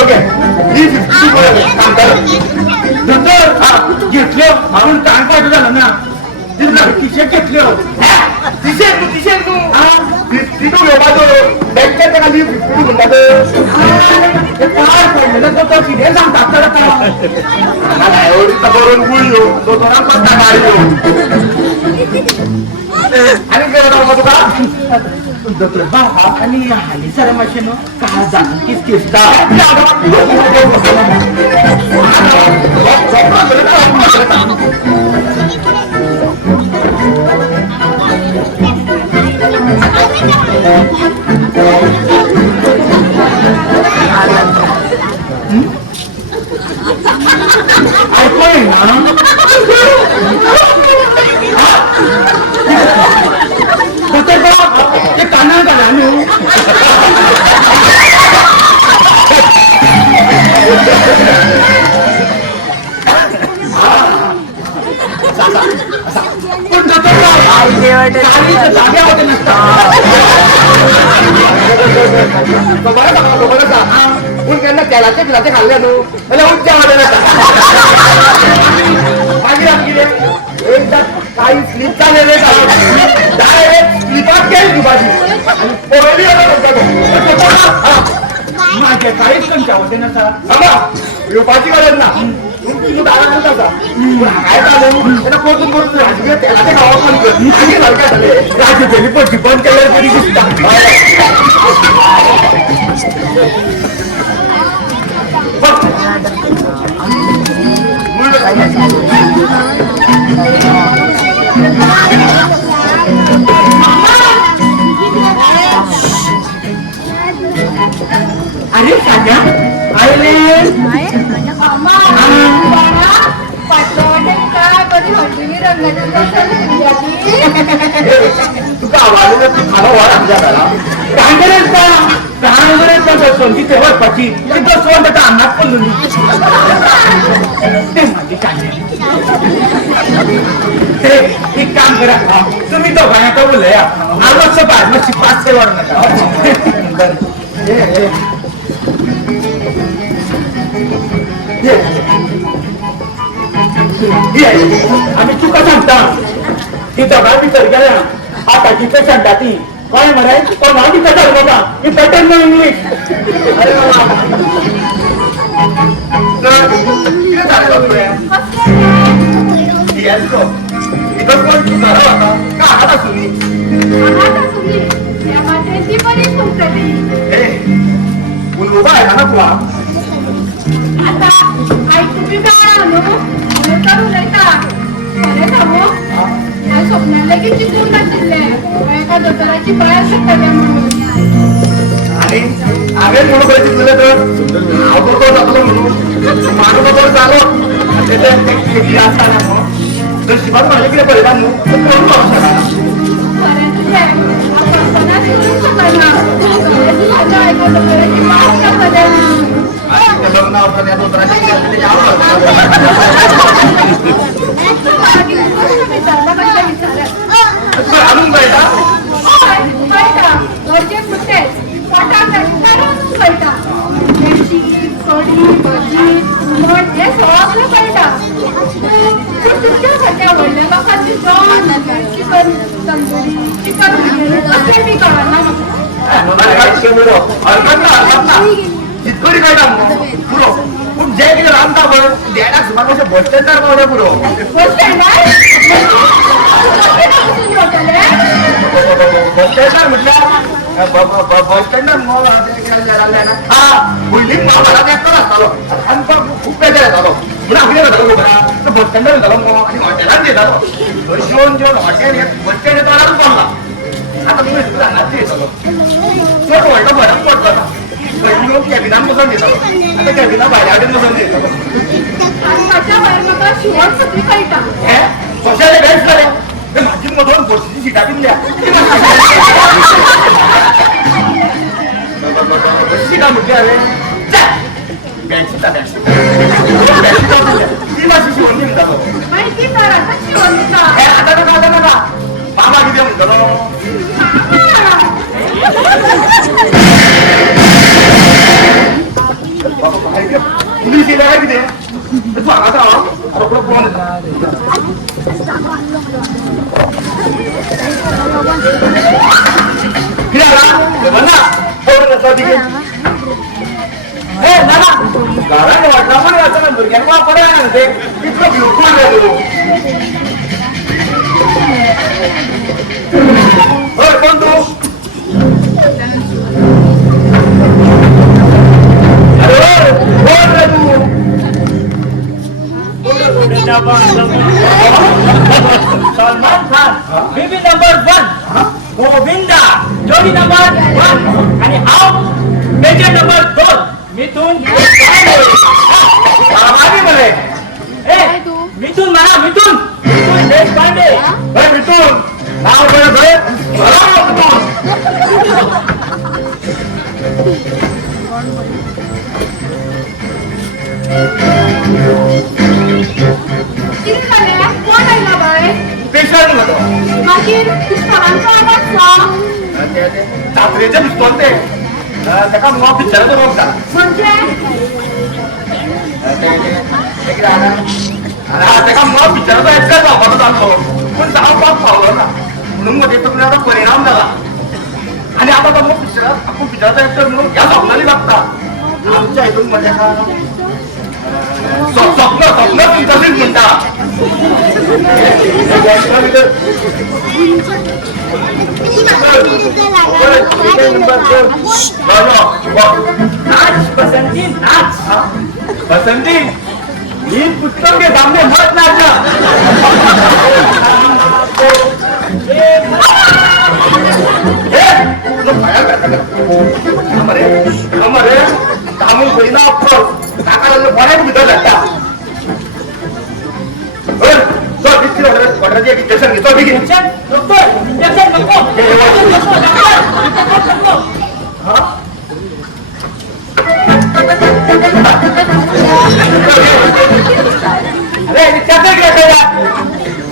ओके घेतल्यो म्हणून कान पाहिजे झालं ना टिशर्ट घेतल्यो टिशर्ट तू घेवपाचो बँकेत ताका लीव 50 म्हणटात काय पडलेलं तो कितें सांगता तर एवढी बरोवन गुळयो तो तोरान पडटा गाडयो आणि काय जाता तुका दोतोर बाबा आणि हालीसर मातशें न्हू काळ जाणून किसकिसता काळीचं जाग्यामध्ये नसतं. बरं का पण त्यांना तेलाचे पिलाचे खाल्ले नो म्हणजे उच्च एकदा काही स्लिप झालेले डायरेक्ट स्लिपात केली ती भाजी आणि पोरली माझ्या काळीच कंच्या होते ना सर. भाजी गरज ना तुम्ही दादा बोलता काय झालं त्याला कोणतून कोणतून राजकीय तेलाचे खावा पण काय झाले राजू गेली पण बंद केलं तरी अरे साजा आईले तुका आवाज खावा वाढ आमच्या सोनची तेव्हा पची तो सोन त्याचा अन्नात पण लुली ते माझी काय एक काम करा तुम्ही दोघांना का बोलूया आवाज बाजूची 5 वर नका आम्ही चुका सांगता ती दोघा भितर गेल्या आता तिथे सांगता ती काय मरे तो नाव तिथे चालू होता मी पटेल ना इंग्लिश अरे किती झाले इथं कोण तू झाला होता का आता तुम्ही उभा आहे ना तुला स्वप्नाला की चिकून घातले एका दोतराची पाय सुटल्या म्हणून आणि आम्ही म्हणून पाहिजे तुला तर नाव जातो म्हणून मानव तर चालू असताना जर शिवाज माझ्याकडे परिणाम आणून पाहिजे जितकरी काय पुरो पण जे किती रामता पण द्यायला सुमार बस स्टँडर पावल्या पुरो बस स्टँडर म्हटलं बस स्टँडर हा बिल्डिंग महाराज एकटाच असतालो आणि पण खूप बेजार येतालो पुन्हा झालो बस स्टँडर झालो मग आणि हॉटेलात येतालो जेवण हॉटेल बस स्टँड येतो आला पडला आता तुम्ही राहणार येतालो चोट व्हायला फरक पडतो लोक कॅबिनात बसून येतालो आता कॅबिना बाहेर बसून येतालो कशाला बेस्ट झाले माझी मधून गोष्टीची शिटा दिल्या शिटा म्हटली अरे ती माझी शिवण घेऊन जातो आता नका बाबा किती म्हणतो पुलिस येईल काय किती सांगा फोन वाटला पण असं भुरग्यांना पडायला ते इतकं बिलकुल होय कोण तू अरे कोण रे तू सलमान खान बीबी नंबर 1 गोविंदा जोडी नंबर 1 आणि आव मेजर नंबर 2 मिथुन मिथुन म्हणा मिथुन देशपांडे मिथुन नाव कोण आहे ना बाय ते पेशंट ना तो मागीर पिस्तोलांचो आवाज जो चात्रेचे पिस्तोल ते ताका मुळा पिक्चराचो रोग जाला म्हणजे ताका मुळा पिक्चराचो एक्टर जावपाचो जालो पूण जावपाक पावलो ना म्हणून म्हजे तकलेर आतां परिणाम जाला आनी आतां तो पिक्चराक आपूण पिक्चराचो एक्टर म्हणून ह्या स्वप्नांनी लागता आमच्या हितून म्हणजे स्वप्न तशीच म्हणटा नाच बसंती नाच बसंती ही पुस्तक के सामने मत नाचा हमारे कामून करीना नाका कोणाक भितर धाडटा वॉटराची एक इंजेक्शन घेतो ठीक आहे नको इंजेक्शन नको अरे त्याचं घ्या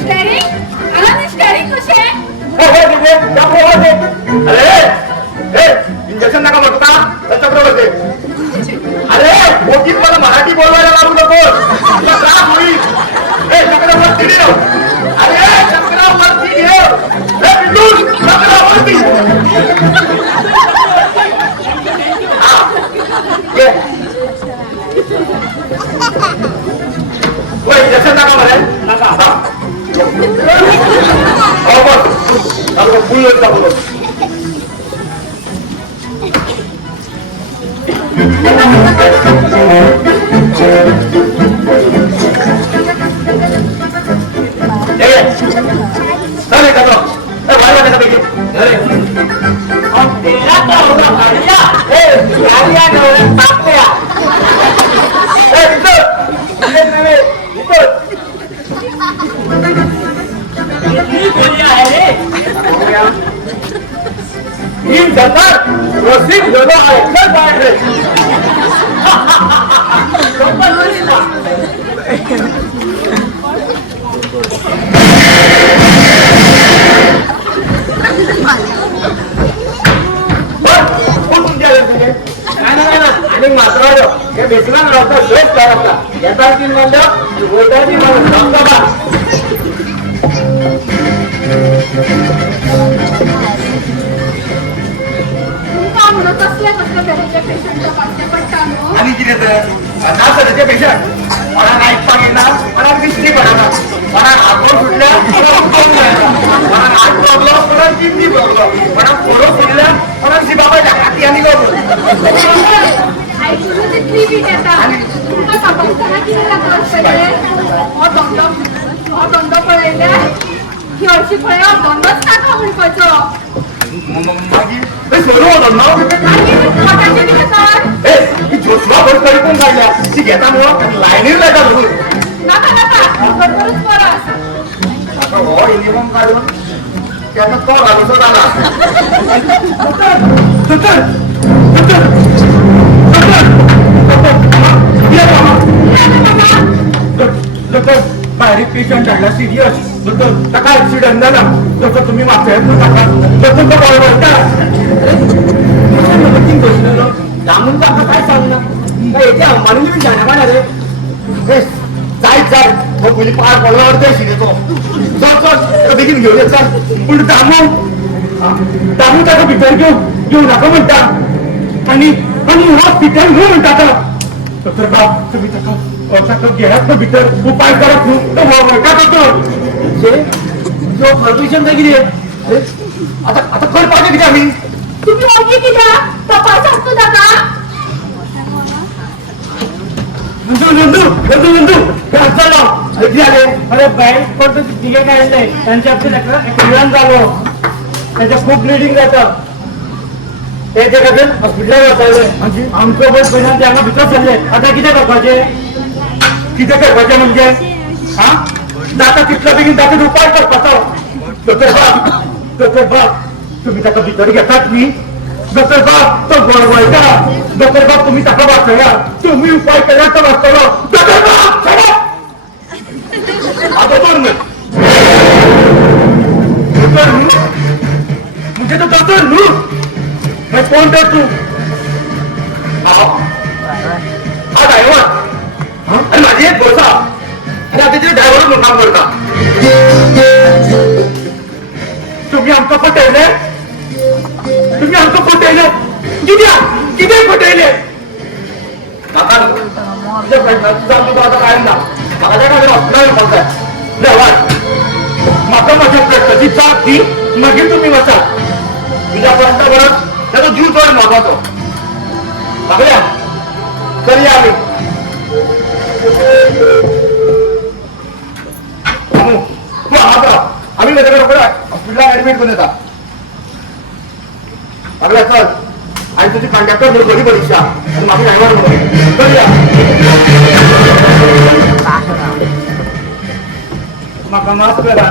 स्टेरिंग आला नी स्टेरिंग कशें अरे इंजेक्शन नका म्हणतो का त्याच्याबरोबर ते अरे मोठीत मला मराठी बोलवायला लागू नको तुला त्रास होईल चक्रवर्ती ठेव अरे चक्रवर्ती ठेव चक्रवर्ती इंजेक्शन नका म्हणे नका फुल बोलो चले का तो भाई का देखिए अरे और तेरा क्या होगा गाड़िया गाड़िया गौरव पापया इधर कितनी गोलियां है रे तीन सरकार रसीद जोड़ा है चल बाहर रे आणि मात्र हे बेसला नव्हता शेत करता याचा तीन म्हणलं वैद्याची मला बा तुमकां म्हणून कसले कसले तरेचे पेशंट तपासचे पडटा न्हू आणि किती तर नासचे पेशंट मला नाईट पाहिजे मला दिसली पडा मला हातोर सुटल्या मला नाक प्रॉब्लेम मला किडनी प्रॉब्लेम मला पोरो सुटल्या मला शिबाबा हाती आणि आयकून तितली बीट येता तुमकां तपासतना कितें लागता आसतलें हो धंदो पळयल्यार ही हरशी पळय धंदोच नाका म्हणपाचो मागीर सोडू होतो ना मागीर पोटाचें कितें कर जोशवा भर तरी पण काढल्या ती घेता मुळे लायनीर लायता धरून नाका नाका बरोबरच बरो आसा हो युनिफॉर्म काढून त्याचा तो घालूचो झाला बाहेर पेशंट हाडला सिरियस ताका ऍक्सिडेंट जाला तसं तुम्ही मागच्या नाका तसं तो बळवळटा जामून आता काय सांगणार येते मारून तुम्ही जाण्या रे जाय जाय मग पयलीं पार पडल्यावर ते शिरेचो चल चल बेगीन घेऊन ये चल पूण दामू ताका भितर घेऊ नाका म्हणटा आणि हॉस्पिटल घेऊ म्हणटा आता तर बाप तुम्ही ताका घेयात ना भितर उपाय करप न्हू तो वळटा करतो परमिशन काय कितें आता करपाचें कितें आमी तुम्ही ओळखी कित्याक तपास आसता ताका अरे बँक पण तिघे काढले त्यांच्या ऍक्सिडेंट झालो त्याच्या खूप ब्लिडिंग जातं त्याच्या खातीर हॉस्पिटलात वताले आमचो बस पयल्यान त्यांना भितर सरले आता कितें करपाचें म्हणजे हा जाता तितलो बेगीन ताचेर उपाय करपाचो दोतोर बाप तुम्ही ताका भितर घेतात न्ही दोतोर बाप तो गोळवळटा दोतोर बाप तुम्ही ताका वाचया तुम्ही उपाय केल्यार तो वाचतलो दोतोर बाप आता डॉक्टर हूँ मुझे तो डॉक्टर हूँ मैं कौन डॉक्टर हा ड्रायव्हर आणि माझी एक गोसा आणि आता तिथे ड्रायव्हर म्हणून काम करता तुम्ही आमचं पटवले तुम्ही आमचं पटवले किती पटवले काका तुझ्या प्रश्नाचा तुझा आता कायम ना माझ्या काय हॉस्पिटल बोलताय ड्रायव्हर माका माझ्या प्रश्नाची चाक दी मागीर तुम्ही वचा तुझ्यापर्यंत बरं त्याचा जीव चढ महत्वाचो बघल्या तरी आम्ही आम्ही माझ्याकडे हॉस्पिटलला ऍडमिट करून येतात बघल्या चल आणि तुझी कंडक्टर दोघी परीक्षा आणि माझी ड्रायव्हर म्हणून करूया म्हाका माफ करा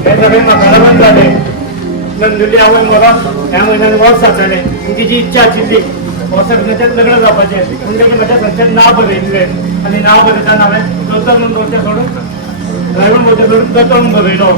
हे सगळे म्हाका बंद झाले नंदुली आवय मला ह्या महिन्यात वर्स जाताले तिची इच्छा आशिल्ली हो सगळ्याच्यात लग्न जावपाचे म्हणजे म्हज्या घरच्यान नांव बरयल्ले आनी नांव बरयताना हांवें दोतोर म्हणून दवरचें सोडून ड्रायव्हर म्हणचे सोडून दोतोर म्हणून बरयलो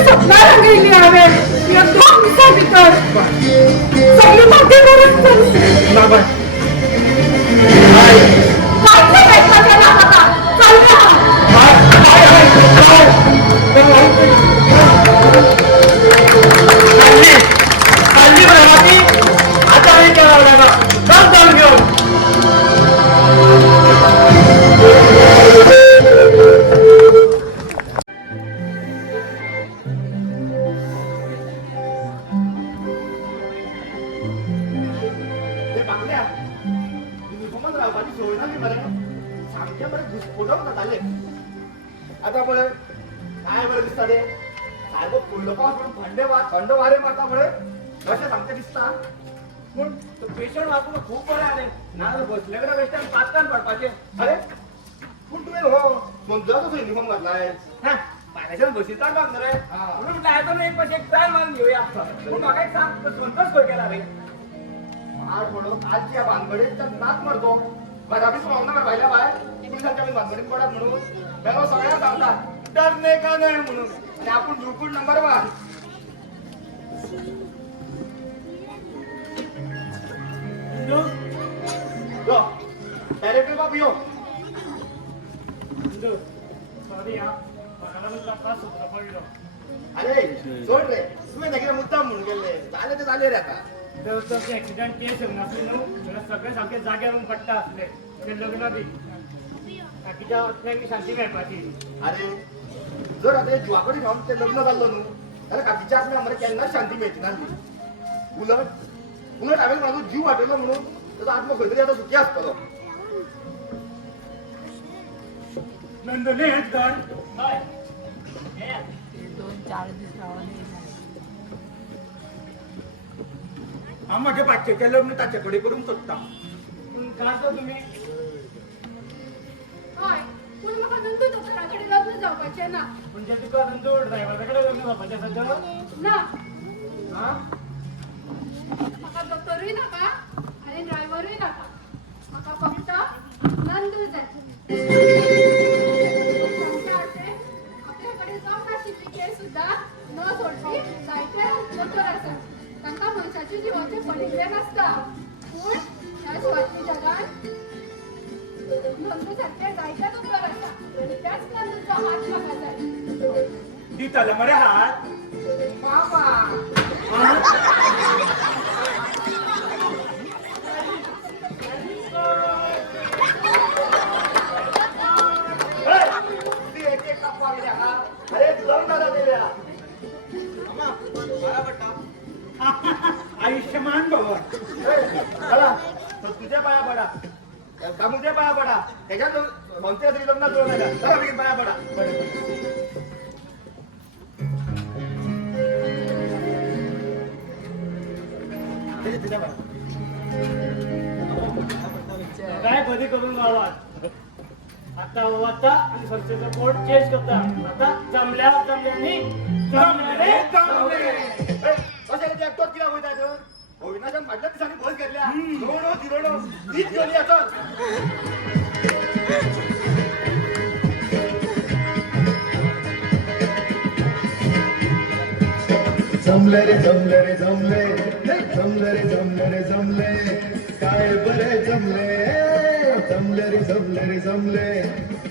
स्वप्न रंगयली हांवें एकदम दिसा भितर सगळी मोठी करून आता बरं काय बरं दिसता रे सारखं फुडलो पाऊस थंड वारे मारता बरं कसे सांगते दिसता पण पेशंट वाचून खूप बरं आले ना बसल्याकडे बेस्ट पाचकान पडपाचे अरे पण तुम्ही हो कोणत्याच युनिफॉर्म घातलाय पाण्याच्या बसीचा काम रे म्हणून म्हटलं आहे तर एक पाशी एक ट्रायल मारून घेऊया पण मला एक सांग स्वतःच सोय केला रे मार पडून आज या भानगडीत नाच मारतो माझ्या ऑफिस ना पाहिल्या बाहेर पोलिसांच्या भानगडीत पडत म्हणून बेलो सगळ्या सांगतात डरणे का नाही म्हणून आणि आपण झुकून नंबर 1 डायरेक्टर बाप यो सॉरी अरे सोड रे तुम्ही नक्की मुद्दाम म्हणून गेले झाले ते झाले रे आता ऍक्सिडेंट केस नसली न्हू सगळे सामके जाग्यावरून पडटा असले ते लग्न बी बाकीच्या वखदांनी शांती मेळपाची अरे जर आता जीवाकडे जाऊन ते लग्न जाल्लं न्हू जाल्यार काकीच्या आसल्या आमकां केन्नाच शांती मेळची नासली उलट हांवें म्हाजो जीव वाटयलो म्हणून ताजो आत्मा खंय तरी आतां सुखी आसतलो नंदने हेच घर हांव म्हाज्या बाचेचें लग्न ताचे कडेन करूंक सोदता पूण काजो तुमी हय पूण म्हाका नंदू दोतोरा कडेन लग्न जावपाचें ना म्हणजे तुका नंदू ड्रायव्हरा कडेन लग्न जावपाचें आसा तर ना हा म्हाका दोतोरूय नाका आनी ड्रायव्हरूय नाका म्हाका फक्त नंदू जाय आपल्या कडेन जावंक नाशिल्ली केस सुद्दां न सोडपी जायते दोतोर आसात तांकां मनशाच्या जिवाचें पडिल्लें नासता पूण ह्या सुवातली जगान नंदू सारके जायते दोतोर आसा आनी त्याच नंदूचो हात म्हाका जाय दिताले मरे हात बाबा अरे लग्न झालेल्या आयुष्यमान भव चला तुझ्या पाया पडा दामूच्या पाया पडा त्याच्यात कोणत्या तरी लग्नात जोड नाही चला मी पाया पडा काय कधी करून गावात आता वाचा आणि संस्थेचं कोड चेंज करता आता जमल्याने कशा रे एकटोच किला वयता तर गोविंदाच्यान फाटल्या दिसांनी बस घेतल्या दोडो तिरोडो तीच घेऊन येतात जमले रे जमले रे जमले जमले रे जमले रे जमले काय बरे जमले जमले रे जमले रे जमले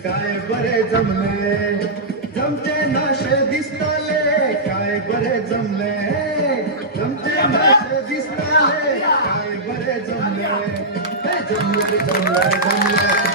काय बरे जमले जमचे नाशे दिसताले काय बरे जमले जमचे नाशे दिसताले काय बरे जमले जमले रे जमले रे जमले